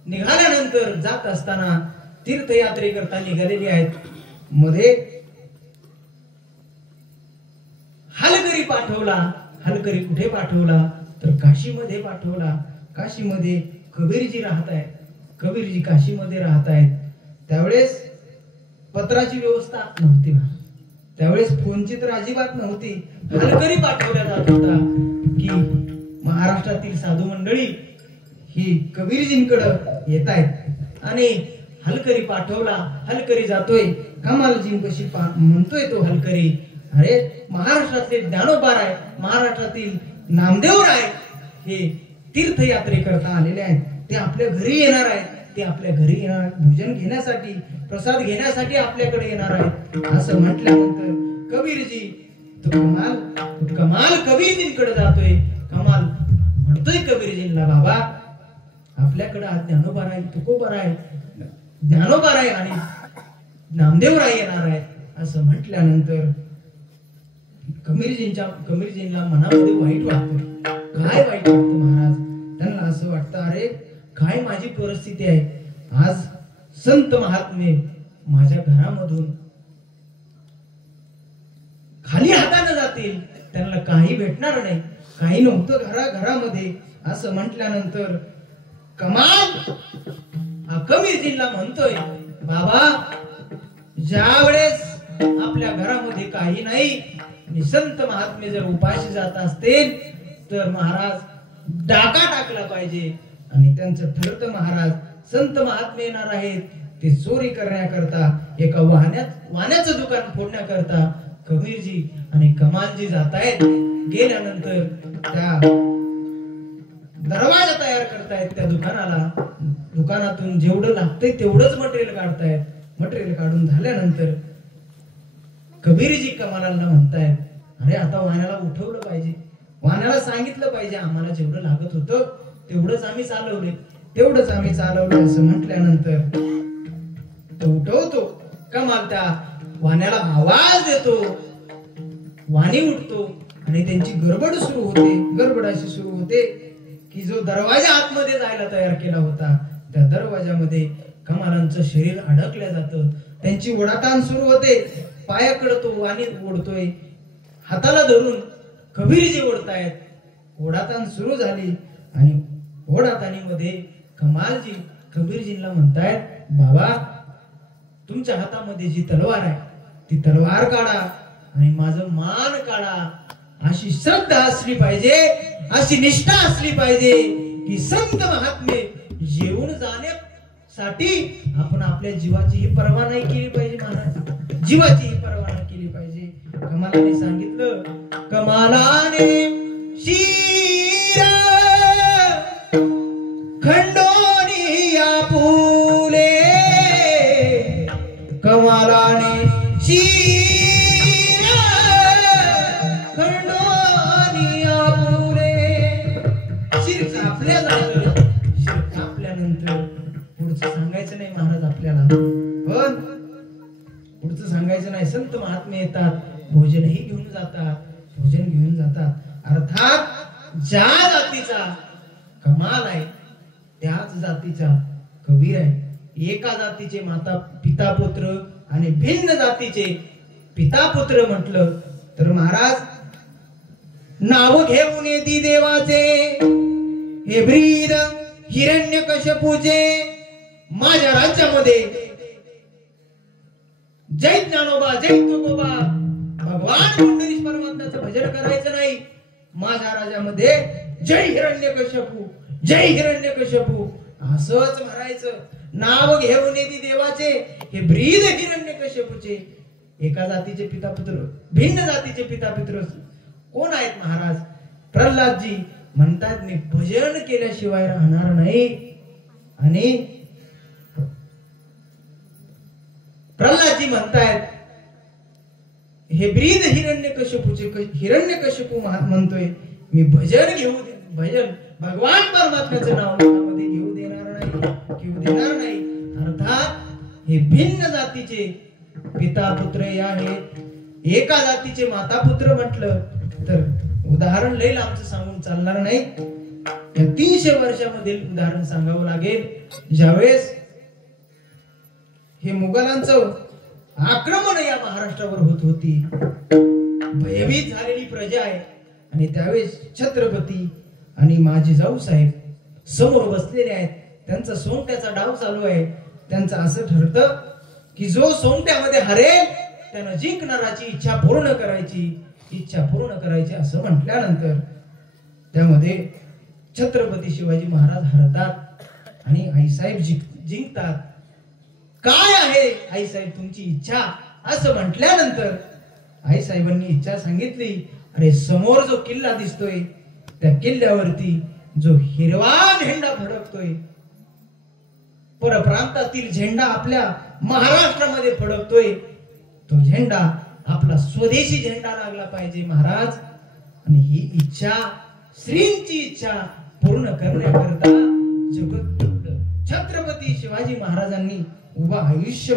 निघाल्यानंतर जात असताना तीर्थयात्रेकरता निघालेली आहेत. मध्ये हलकरी पाठवला. हलकरी कुठे पाठवला तर काशीमध्ये पाठवला. काशीमध्ये कबीरजी राहत आहेत. कबीरजी काशीमध्ये राहत आहेत. त्यावेळेस पत्राची व्यवस्था नव्हती, त्यावेळेस फोनची तर अजिबात नव्हती. हलकरी पाठवला जात होता की महाराष्ट्रातील साधू मंडळी ही कबीरजींकडे येत आहेत आणि हलकरी पाठवला. हलकरी जातोय कमालजी कशी म्हणतोय तो हलकरी, अरे महाराष्ट्रातले ज्ञानोबाराय, महाराष्ट्रातील नामदेवराय हे तीर्थयात्रे करता आलेले आहेत, ते आपल्या घरी येणार आहेत. ते आपल्या घरी येणार, भोजन घेण्यासाठी, प्रसाद घेण्यासाठी आपल्याकडे येणार आहेत असं म्हटल्यानंतर कबीरजी तो कमाल कबीरजींकडे जातोय. कमाल म्हणतोय कबीरजींना, बाबा आपल्याकडे आज ज्ञानोबा राय, तुकोबा राय, ज्ञानोबा राय आणि नामदेव राय येणार आहेत असं म्हटल्यानंतर कबीरजींना मनामध्ये वाईट वाटतं. काय वाईट वाटतं महाराज? त्यांना असं वाटतं, अरे काय माझी परिस्थिती आहे, आज संत महात्मे माझ्या घरामधून खाली हाताने जातील, त्यांना काही भेटणार नाही, काही नव्हतं घरामध्ये असं म्हटल्यानंतर कमाल कबीरजींना म्हणतोय, बाबा ज्या वेळेस आपल्या घरामध्ये काही नाही आणि संत महात्मे जर उपाशी जात असतील तर महाराज डाका टाकला पाहिजे. आणि त्यांचं ठरतं, महाराज संत महात्मे येणार आहेत, ते चोरी करण्याकरता एका वाण्याचं दुकान फोडण्याकरता कबीरजी आणि कमालजी जात आहेत. गेल्यानंतर त्या दरवाजा तयार करतायत, त्या दुकानातून जेवढं लागतंय तेवढंच मटेरियल काढतायत. मटेरियल काढून झाल्यानंतर कबीरजी कमालांना म्हणतायत, अरे आता वाण्याला उठवलं पाहिजे, वाण्याला सांगितलं पाहिजे, आम्हाला जेवढं लागत होतं तेवढंच आम्ही चालवलं असं म्हटल्यानंतर तो उठवतो. कमाल त्या वाण्याला आवाज देतो, वाणी उठतो आणि त्यांची गडबड अशी सुरू होते की जो दरवाजा आतमध्ये जायला तयार केला होता त्या दरवाजामध्ये कमालांचं शरीर अडकलं जातं. त्यांची ओढाताण सुरू होते. पायाकडे तो वाणी ओढतोय, हाताला धरून कबीरजी ओढतायत. ओढाताण सुरू झाली आणि ओढाताणीमध्ये कमालजी कबीरजींना म्हणतायत, बाबा तुमच्या हातामध्ये जी तलवार आहे ती तलवार काढा आणि माझं मान काढा. अशी श्रद्धा असली पाहिजे, अशी निष्ठा असली पाहिजे की संत महात्मे येऊन जाण्यासाठी आपण आपल्या जीवाची ही पर्वा नाही केली पाहिजे. महाराज जीवाची ही पर्वा नाही केली पाहिजे. कमालाने सांगितलं, कमालाने शिर खंडोनी आपुले, कमालाने शिर खंडोनी आपुले. शिर कापल्यानंतर पुढचं सांगायचं नाही महाराज आपल्याला, पण पुढचं सांगायचं नाही. संत महात्मे येतात, भोजनही घेऊन जातात. अर्थात ज्या जातीचा कमाल आहे त्याच जातीचा कबीर आहे. एका जातीचे माता पिता पुत्र आणि भिन्न जातीचे पिता पुत्र म्हटलं तर महाराज नाव घेऊन येती देवाचे, हे ब्रीद हिरण्यकश्यपूचे माझ्या राज्यामध्ये जय ज्ञानोबा, जय तुकोबा, भगवान पुंडरीक परमात्म्याचं भजन करायचं नाही. माझ्या राज्यामध्ये जय हिरण्यकश्यपू, जय हिरण्यकश्यपू असंच म्हणायचं. नाव घेऊन येते देवाचे, हे ब्रीद हिरण्यकश्यपूचे. एका जातीचे पिता पुत्र, भिन्न जातीचे पिता पुत्र कोण आहेत महाराज? प्रल्हादजी म्हणतात, मी भजन केल्याशिवाय राहणार नाही. आणि प्रल्हादजी म्हणतायत, हे ब्रीद हिरण्यकश्यपू म्हणतोय, मी भजन भगवान परमात्म्याचं नाव मध्ये घेऊ देणार नाही. अर्थात हे भिन्न जातीचे पिता पुत्र आहेत. एका जातीचे माता पुत्र म्हटलं तर उदाहरण लई लांबचं सांगून चालणार नाही. या 300 वर्षामधील उदाहरण सांगावं लागेल. ज्यावेळेस हे मुघलांचं आक्रमण या महाराष्ट्रावर होत होती, भयभीत झालेली प्रजा आहे आणि त्यावेळेस छत्रपती आणि माझे जाऊ साहेब समोर बसलेले आहेत. त्यांचा सोंगट्याचा डाव चालू आहे. त्यांचं असं ठरतं की जो सोंगट्यामध्ये हरेल त्यानं जिंकणाराची इच्छा पूर्ण करायची असं म्हटल्यानंतर त्यामध्ये छत्रपती शिवाजी महाराज हरतात आणि आईसाहेब जिंकतात. काय आहे आईसाहेब तुमची इच्छा असं म्हटल्यानंतर आईसाहेबांनी इच्छा सांगितली. अरे समोर जो किल्ला दिसतोय त्या किल्ल्यावरती जो हिरवा झेंडा फडकतोय परप्रांतातील झेंडा आपल्या महाराष्ट्रामध्ये फडकतोय, तो झेंडा आपला स्वदेशी झेंडा लागला पाहिजे महाराज. आणि ही इच्छा, श्रींची इच्छा पूर्ण करण्याकरता जगद्गुरु छत्रपती शिवाजी महाराजांनी उभं आयुष्य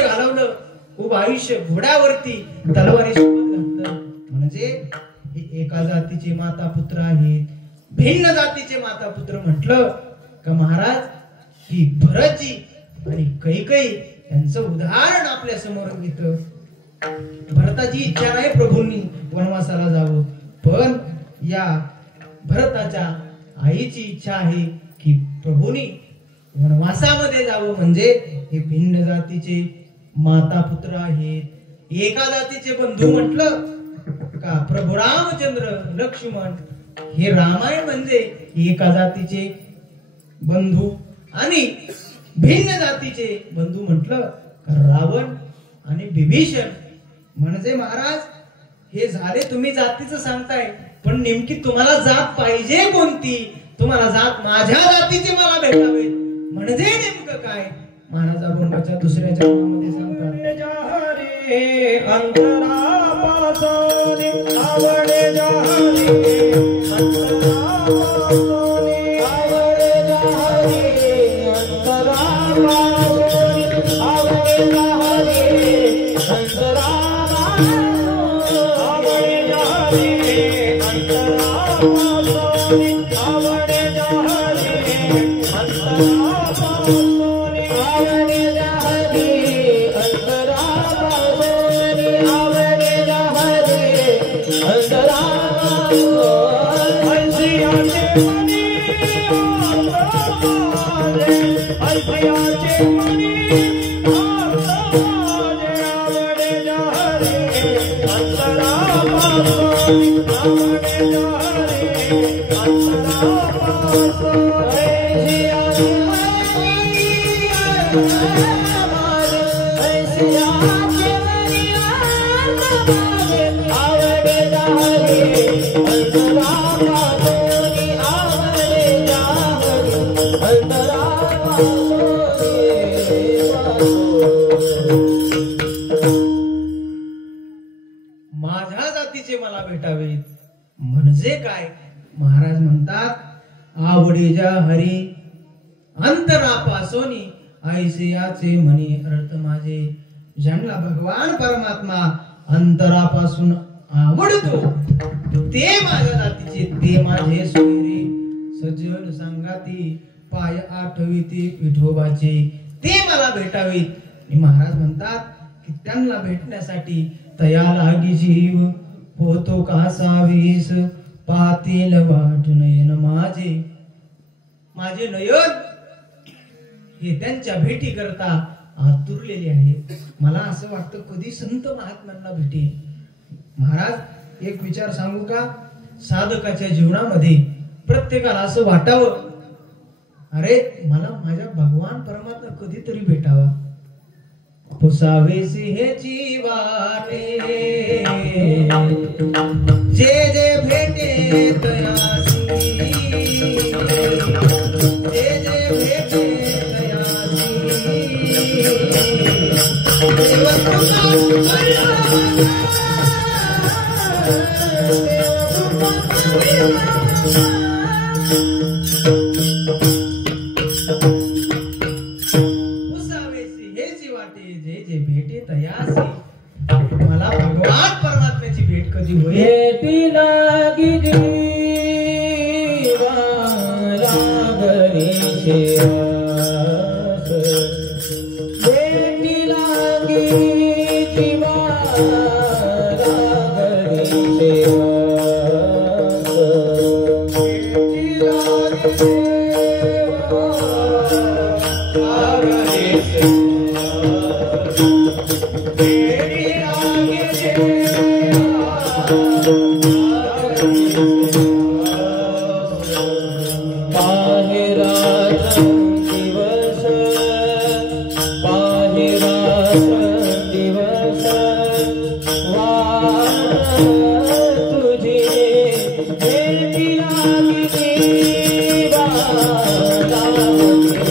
घालवलं, उभं आयुष्य घोड्यावरती तलवारीसोबत घातलं. म्हणजे हे एका जातीचे माता पुत्र आहेत, भिन्न जातीचे माता पुत्र म्हटलं का महाराज, ही भरतजी आणि कैकेयी यांचं उदाहरण आपल्या समोर येतं. भरताची इच्छा नाही प्रभूंनी वनवासाला जावं, पण या भरताच्या आईची इच्छा आहे की प्रभूंनी वनवासामध्ये जावं. म्हणजे हे भिन्न जातीचे माता पुत्र आहेत, एका जातीचे बंधू म्हटलं का प्रभू रामचंद्र लक्ष्मण हे रामायण म्हणजे एका जातीचे बंधू, आणि भिन्न जातीचे बंधू म्हटलं रावण आणि विभीषण. म्हणजे महाराज हे झाले तुम्ही जातीचं सांगताय, पण नेमकी तुम्हाला जात पाहिजे कोणती? तुम्हाला जात माझ्या जातीचे मला भेटावे म्हणजे नेमकं काय? महाराज अभंगाच्या दुसऱ्या चरणामध्ये सांगतात, अंतरापासून आवडे जाहरी, अंतरापासून आवडे जाहरी, अंतरापासून आवडे जाहरी, अंतरापासून आवडे जाहरी, अंतरापासून आवडे जाहरी, अंतरापासून आवडे जाहरी, माझ्या जातीचे मला भेटावेत म्हणजे काय? महाराज म्हणतात, आवडीच्या हरी अंतरापासून ऐसियाचे म्हणे अर्थ माझे. ज्यांना भगवान परमात्मा अंतरापासून आवडतो ते माझ्या जातीचे, ते माझे सोयरे. सज्जन संगाती पाय आठविते विठोबाचे, ते मला भेटावेत. महाराज म्हणतात की त्यांना भेटण्यासाठी तया लागी जीव होतो कासा वीस, पातील वाट नयन माझे. माझे नयन हे त्यांच्या भेटी करता आतुरलेले आहे. मला असं वाटतं कधी संत महात्म्यांना भेटेल. महाराज एक विचार सांगू का? साधकाच्या जीवनामध्ये प्रत्येकाला असं वाटावं, अरे मला माझ्या भगवान परमात्मा कधीतरी भेटावा. पुसावेसी हेची वाटे जे जे भेटे तयासी, जे जे भेटे मला भगवान परमात्म्याची भेट कधी होईल? भेटी लागी जीवा लागली शेवास, भेटी लागी जीवा लागली शेवास, भेटी लागी देवा लागली शेवास, भेटी लागी तुझे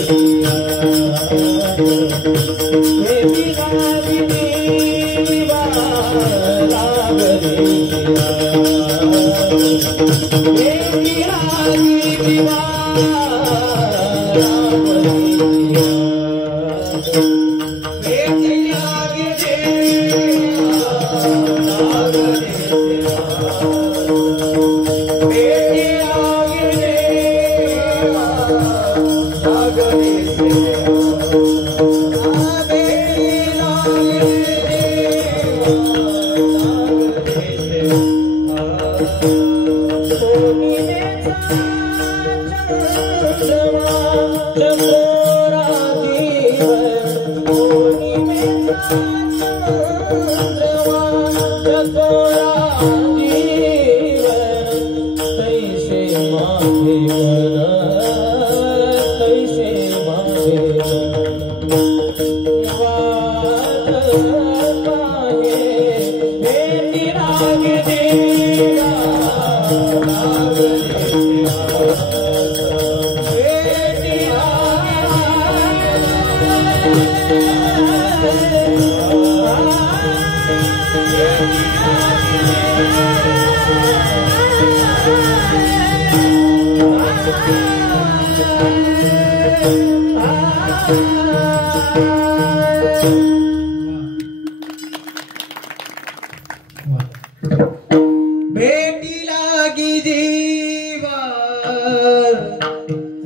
भेटी लागी जीवा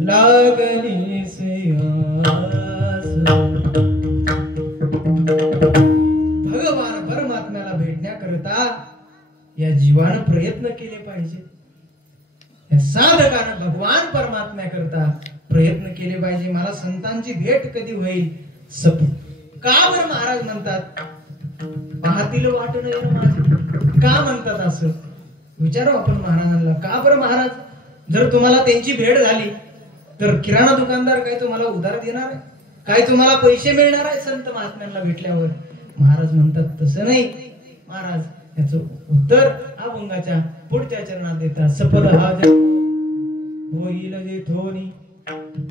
लागली से आस. भगवान परमात्म्याला भेटण्याकरता या जीवानं प्रयत्न केले पाहिजे. या साधकानं भगवान परमात्म्याकरता प्रयत्न केले पाहिजे. मला संतांची भेट कधी होईल का बरं महाराज म्हणतात पाहतील वाट नाही माझी, का म्हणतात असं विचारू आपण महाराजांना. का बरं महाराज, जर तुम्हाला त्यांची भेट झाली तर किराणा दुकानदार काय तुम्हाला उधार देणार आहे, काय तुम्हाला पैसे मिळणार आहे संत महात्म्यांना भेटल्यावर? महाराज म्हणतात तसं नाही महाराज. याचं उत्तर अभंगाच्या पुढच्या चरणात देतात. सफल हा होईल जे थोनी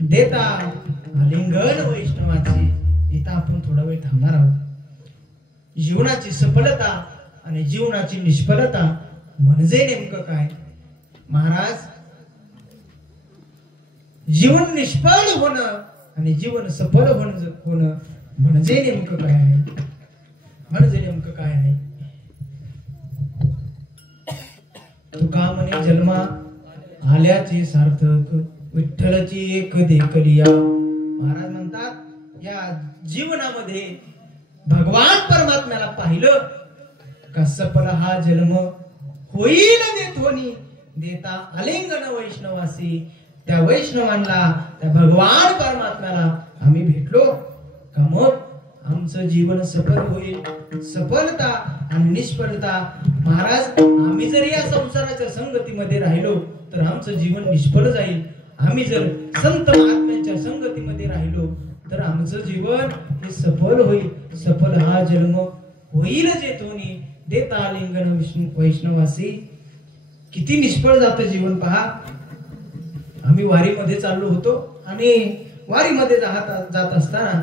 देता आलिंगन वैष्णवाची. इथं आपण थोडा वेळ थांबणार आहोत. जीवनाची सफलता आणि जीवनाची निष्फलता म्हणजे नेमकं काय महाराज? जीवन निष्फळ होणं आणि जीवन सफल होणं म्हणजे नेमकं काय आहे? म्हणजे नेमकं काय आहे? तुका म्हणे जन्मा आल्याचे सार्थक विठ्ठलची एक देखलिया. महाराज म्हणतात या जीवनामध्ये भगवान परमात्म्याला पाहिलं का सफल हा जन्म होईल देथोनी देता आलिंगन वैष्णवासी. त्या वैष्णवांना त्या भगवान परमात्म्याला आम्ही भेटलो का मग आमचं जीवन सफल होईल. सफलता आणि निष्फलता महाराज, आम्ही जर या संसाराच्या संगतीमध्ये राहिलो तर आमचं जीवन निष्फळ जाईल. आम्ही जर संत महात्म्यांच्या संगतीमध्ये राहिलो तर आमचं जीवन हे सफल होईल. सफल हा जन्म होईल जेथोनी देता आलिंगन वैष्णवासी. किती निष्फळ जातं जीवन पहा. आम्ही वारीमध्ये चाललो होतो आणि वारीमध्ये जात असताना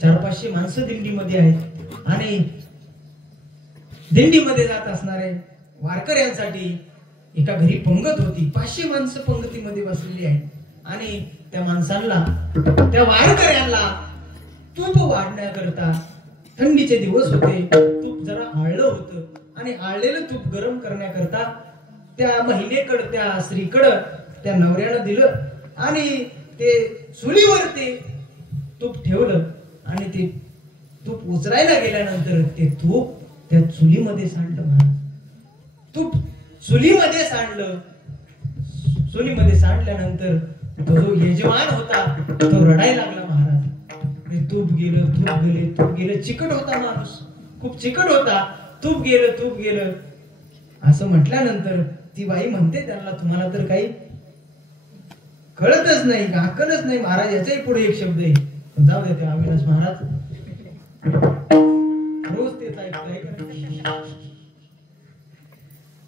400-500 माणसं दिंडीमध्ये आहेत आणि दिंडीमध्ये जात असणारे वारकऱ्यांसाठी एका घरी पंगत होती. 500 माणसं पंगतीमध्ये बसलेली आहेत आणि त्या माणसांना त्या वारकऱ्यांना तूप वाढण्याकरता, थंडीचे दिवस होते, तूप जरा आळलं होतं आणि आळलेलं तूप गरम करण्याकरता त्या महिलेकडं, त्या स्त्रीकडं त्या नवऱ्यानं दिलं आणि ते चुलीवर ते तूप ठेवलं आणि ते तूप उचलायला गेल्यानंतर ते तूप त्या चुलीमध्ये सांडलं. महाराज तूप चुलीमध्ये सांडलं. चुलीमध्ये सांडल्यानंतर तो जो यजमान होता तो रडायला लागला. महाराज तूप गेलं. चिकट होता माणूस, खूप चिकट होता. तूप गेलं असं म्हटल्यानंतर ती बाई म्हणते त्यांना तुम्हाला तर काही कळतच नाही, अक्कलच नाही महाराज. याच्याही पुढे एक शब्द आहे, जाऊ दे. अविनाश महाराज रोज तेच ऐकताय का?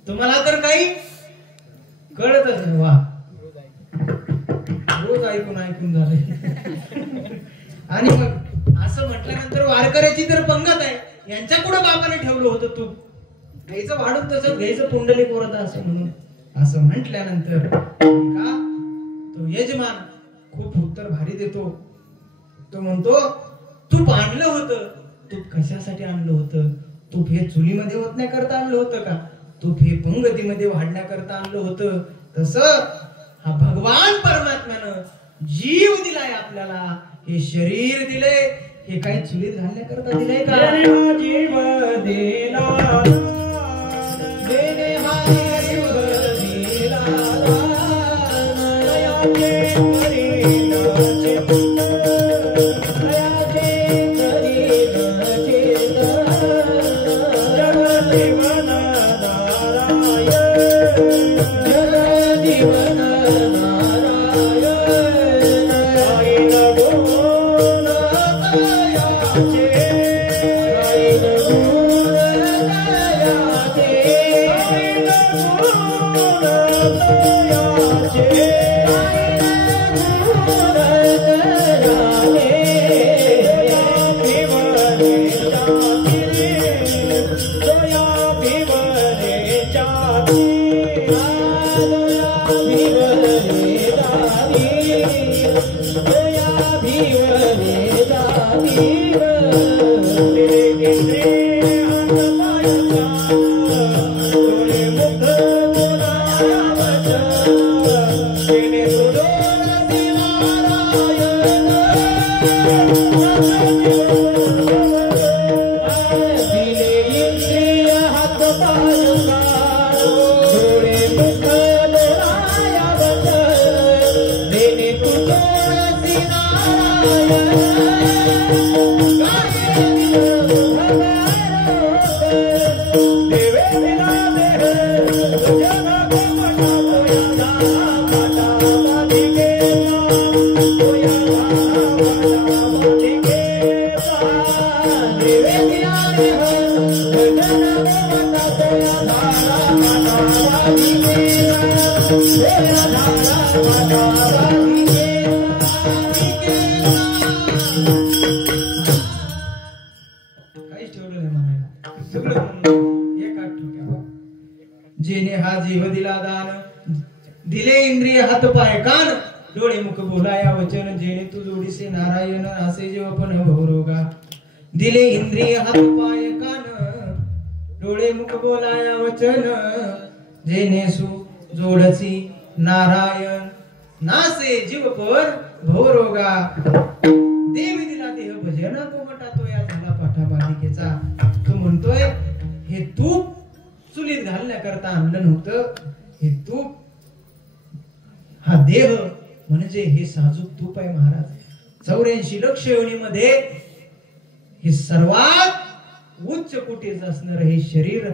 तुम्हाला तर काही कळतच नाही. वा, रोज ऐकून झालंय. आणि मग असं म्हटल्यानंतर वारकऱ्याची तर पंगत आहे, यांच्या पुढे बाबाने ठेवलं होतं तू घ्यायचं वाढून तसं घ्यायचं पुंडलिक वरदा असं म्हणून असं म्हटल्यानंतर का तो यजमान खूप उत्तर भारी देतो. तो म्हणतो तूप आणलं होतं, तूप कशासाठी आणलं होतं? तूप हे चुलीमध्ये ओतण्याकरता आणलं होतं का? तूप हे पंगतीमध्ये वाढण्याकरता आणलं होतं? तसं हा भगवान परमात्म्यानं जीव दिलाय आपल्याला, हे शरीर दिले, हे काही चुलीत घालण्याकरता दिलंय का? जीव दिला देणे हा जीव दिला जेने हा जीव दिला दान, दिले इंद्रिय हात पाय कान, डोळे मुख बोलाया वचन, जेने तू जोडीसे नारायण असे जीव पण भवरोगा. दिले इंद्रिय हात पाय कान, डोळे मुख बोलाया वचन, जेने सु जोडसी नारायण नासे जीव पण भवरोगा. देवी दिला देह भजन तो मटातो या झाला पाठा बालिकेचा. तो म्हणतोय हे तूप चुलीत घालण्याकरता आणलं नव्हतं, हे तूप हा देह म्हणजे हे साजूक तूप आहे महाराज. 84 लक्ष योनीमध्ये हे सर्वात उच्च कोटीचं असणार हे शरीर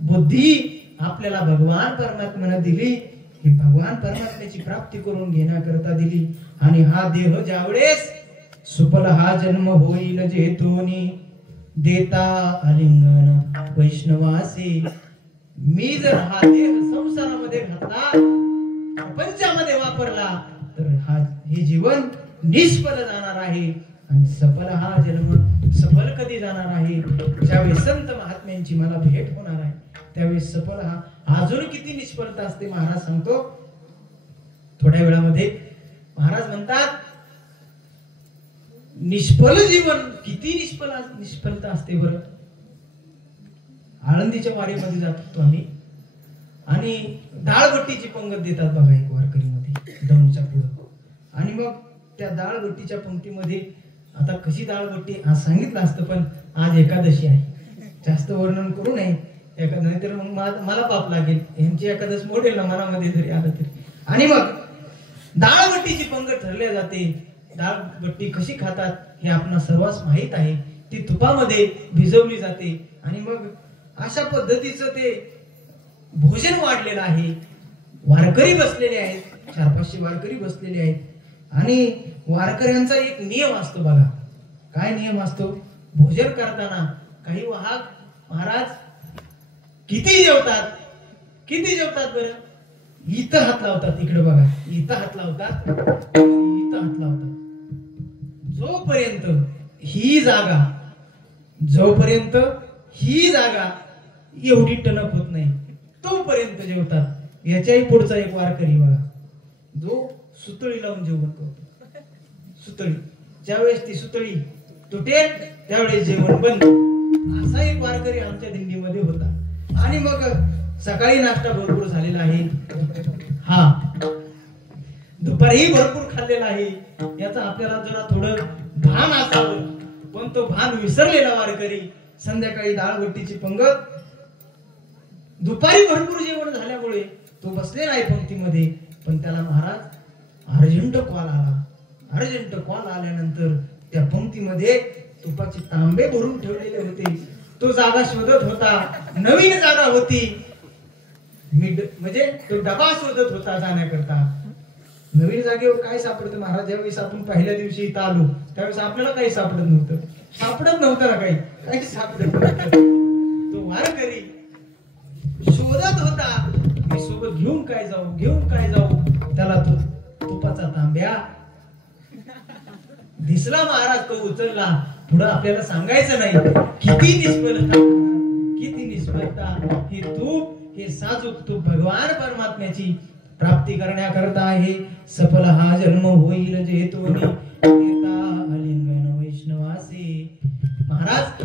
बुद्धी आपल्याला भगवान परमात्म्याने दिली. ही भगवान परमात्म्याची प्राप्ती करून घेण्याकरता दिली. आणि हा देह ज्यावेळेस सुफल हा जन्म होईल जेतोनी, देता आलिंगन वैष्णवासी. मी जर हा देह संसारामध्ये घातला, प्रपंचामध्ये वापरला, तर हे जीवन निष्फल जाणार आहे. आणि सफल हा जन्म सफल कधी जाणार आहे? ज्यावेळी संत महात्म्यांची मला भेट होणार आहे त्यावेळी सफल हा. अजून किती निष्फलता असते महाराज सांगतो थोड्या वेळामध्ये. महाराज म्हणतात निष्फल जीवन किती निष्फलता असते बरं. आळंदीच्या वारीमध्ये जात होतो आम्ही आणि डाळबट्टीची पंगत देतात बघा एक वारकरीमध्ये दौंडच्या पुढं. आणि मग त्या डाळबट्टीच्या पंक्तीमध्ये आता कशी डाळबट्टी आज सांगितलं असतं, पण आज एकादशी आहे, जास्त वर्णन करू नये नाहीतर मला पाप लागेल. यांची एकादश मोडेल ना मनामध्ये जरी आलं तरी. आणि मग डाळबट्टीची पंगत ठरल्या जाते. डाळबट्टी कशी खातात हे आपणाला सर्वांस माहित आहे. ती तुपामध्ये भिजवली जाते आणि मग अशा पद्धतीचं ते भोजन वाढलेलं आहे. वारकरी बसलेले आहेत, 400-500 वारकरी बसलेले आहेत. आणि वारकऱ्यांचा एक नियम असतो बघा. काय नियम असतो? भोजन करताना काही वाहक महाराज किती जेवतात बरं? इथं हात लावतात. इकडे बघा, इथं हात लावतात, इथं हात लावतात. जोपर्यंत ही जागा जोपर्यंत ही जागा एवढी टणक होत नाही तोपर्यंत जेवतात। याच्याही पुढचा एक वारकरी बघा, जो सुतळी लावून जेवण करतो। सुतळी ज्यावेळेस ती सुतळी तुटेल त्यावेळेस जेवण बंद, असा एक वारकरी आमच्या दिंडीमध्ये होता। आणि मग सकाळी नाश्ता भरपूर झालेला आहे, हा दुपारीही भरपूर खाल्लेला आहे, याचा आपल्याला जरा थोडं भान असावं, पण तो भान विसरलेला वारकरी संध्याकाळी डाळ बट्टीची पंगत, दुपारी भरपूर जेवण झाल्यामुळे तो बसलेला आहे पंक्तीमध्ये, पण त्याला महाराज अर्जंट कॉल आला। अर्जंट कॉल आल्यानंतर त्या पंक्तीमध्ये तुपाचे तांबे भरून ठेवलेले होते, तो जागा शोधत होता, नवीन जागा होती, म्हणजे तो डबा शोधत होता जाण्याकरता। नवीन जागेवर काय सापडतं महाराज, ज्यावेळेस आपण पहिल्या दिवशी इथं आलो त्यावेळेस आपल्याला काही सापडत नव्हतं ना, काही सापडत नव्हतं। तो वारकरी शोधत होता, मी सोबत घेऊन काय जाऊ, त्याला तो तुपाचा तांब्या दिसला महाराज, तो उचलला। पुढे आपल्याला सांगायचं नाही किती निष्फळता हे तूप, हे साजूक तूप भगवान परमात्म्याची प्राप्ती करण्याकरता आहे। सफल हा जन्म होईल जेतोनी येता आलिंगन वैष्णवासी। महाराज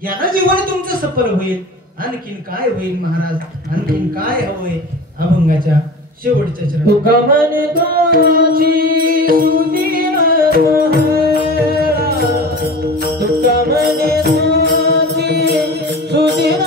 याला जीवन तुमचं सफल होईल, आणखीन काय होईल महाराज, आणखीन काय हवंय? अभंगाच्या शेवटच्या चरण तुका म्हणे तुझी सुदीन तुका म्हणे तुझी सुदीन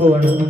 आवड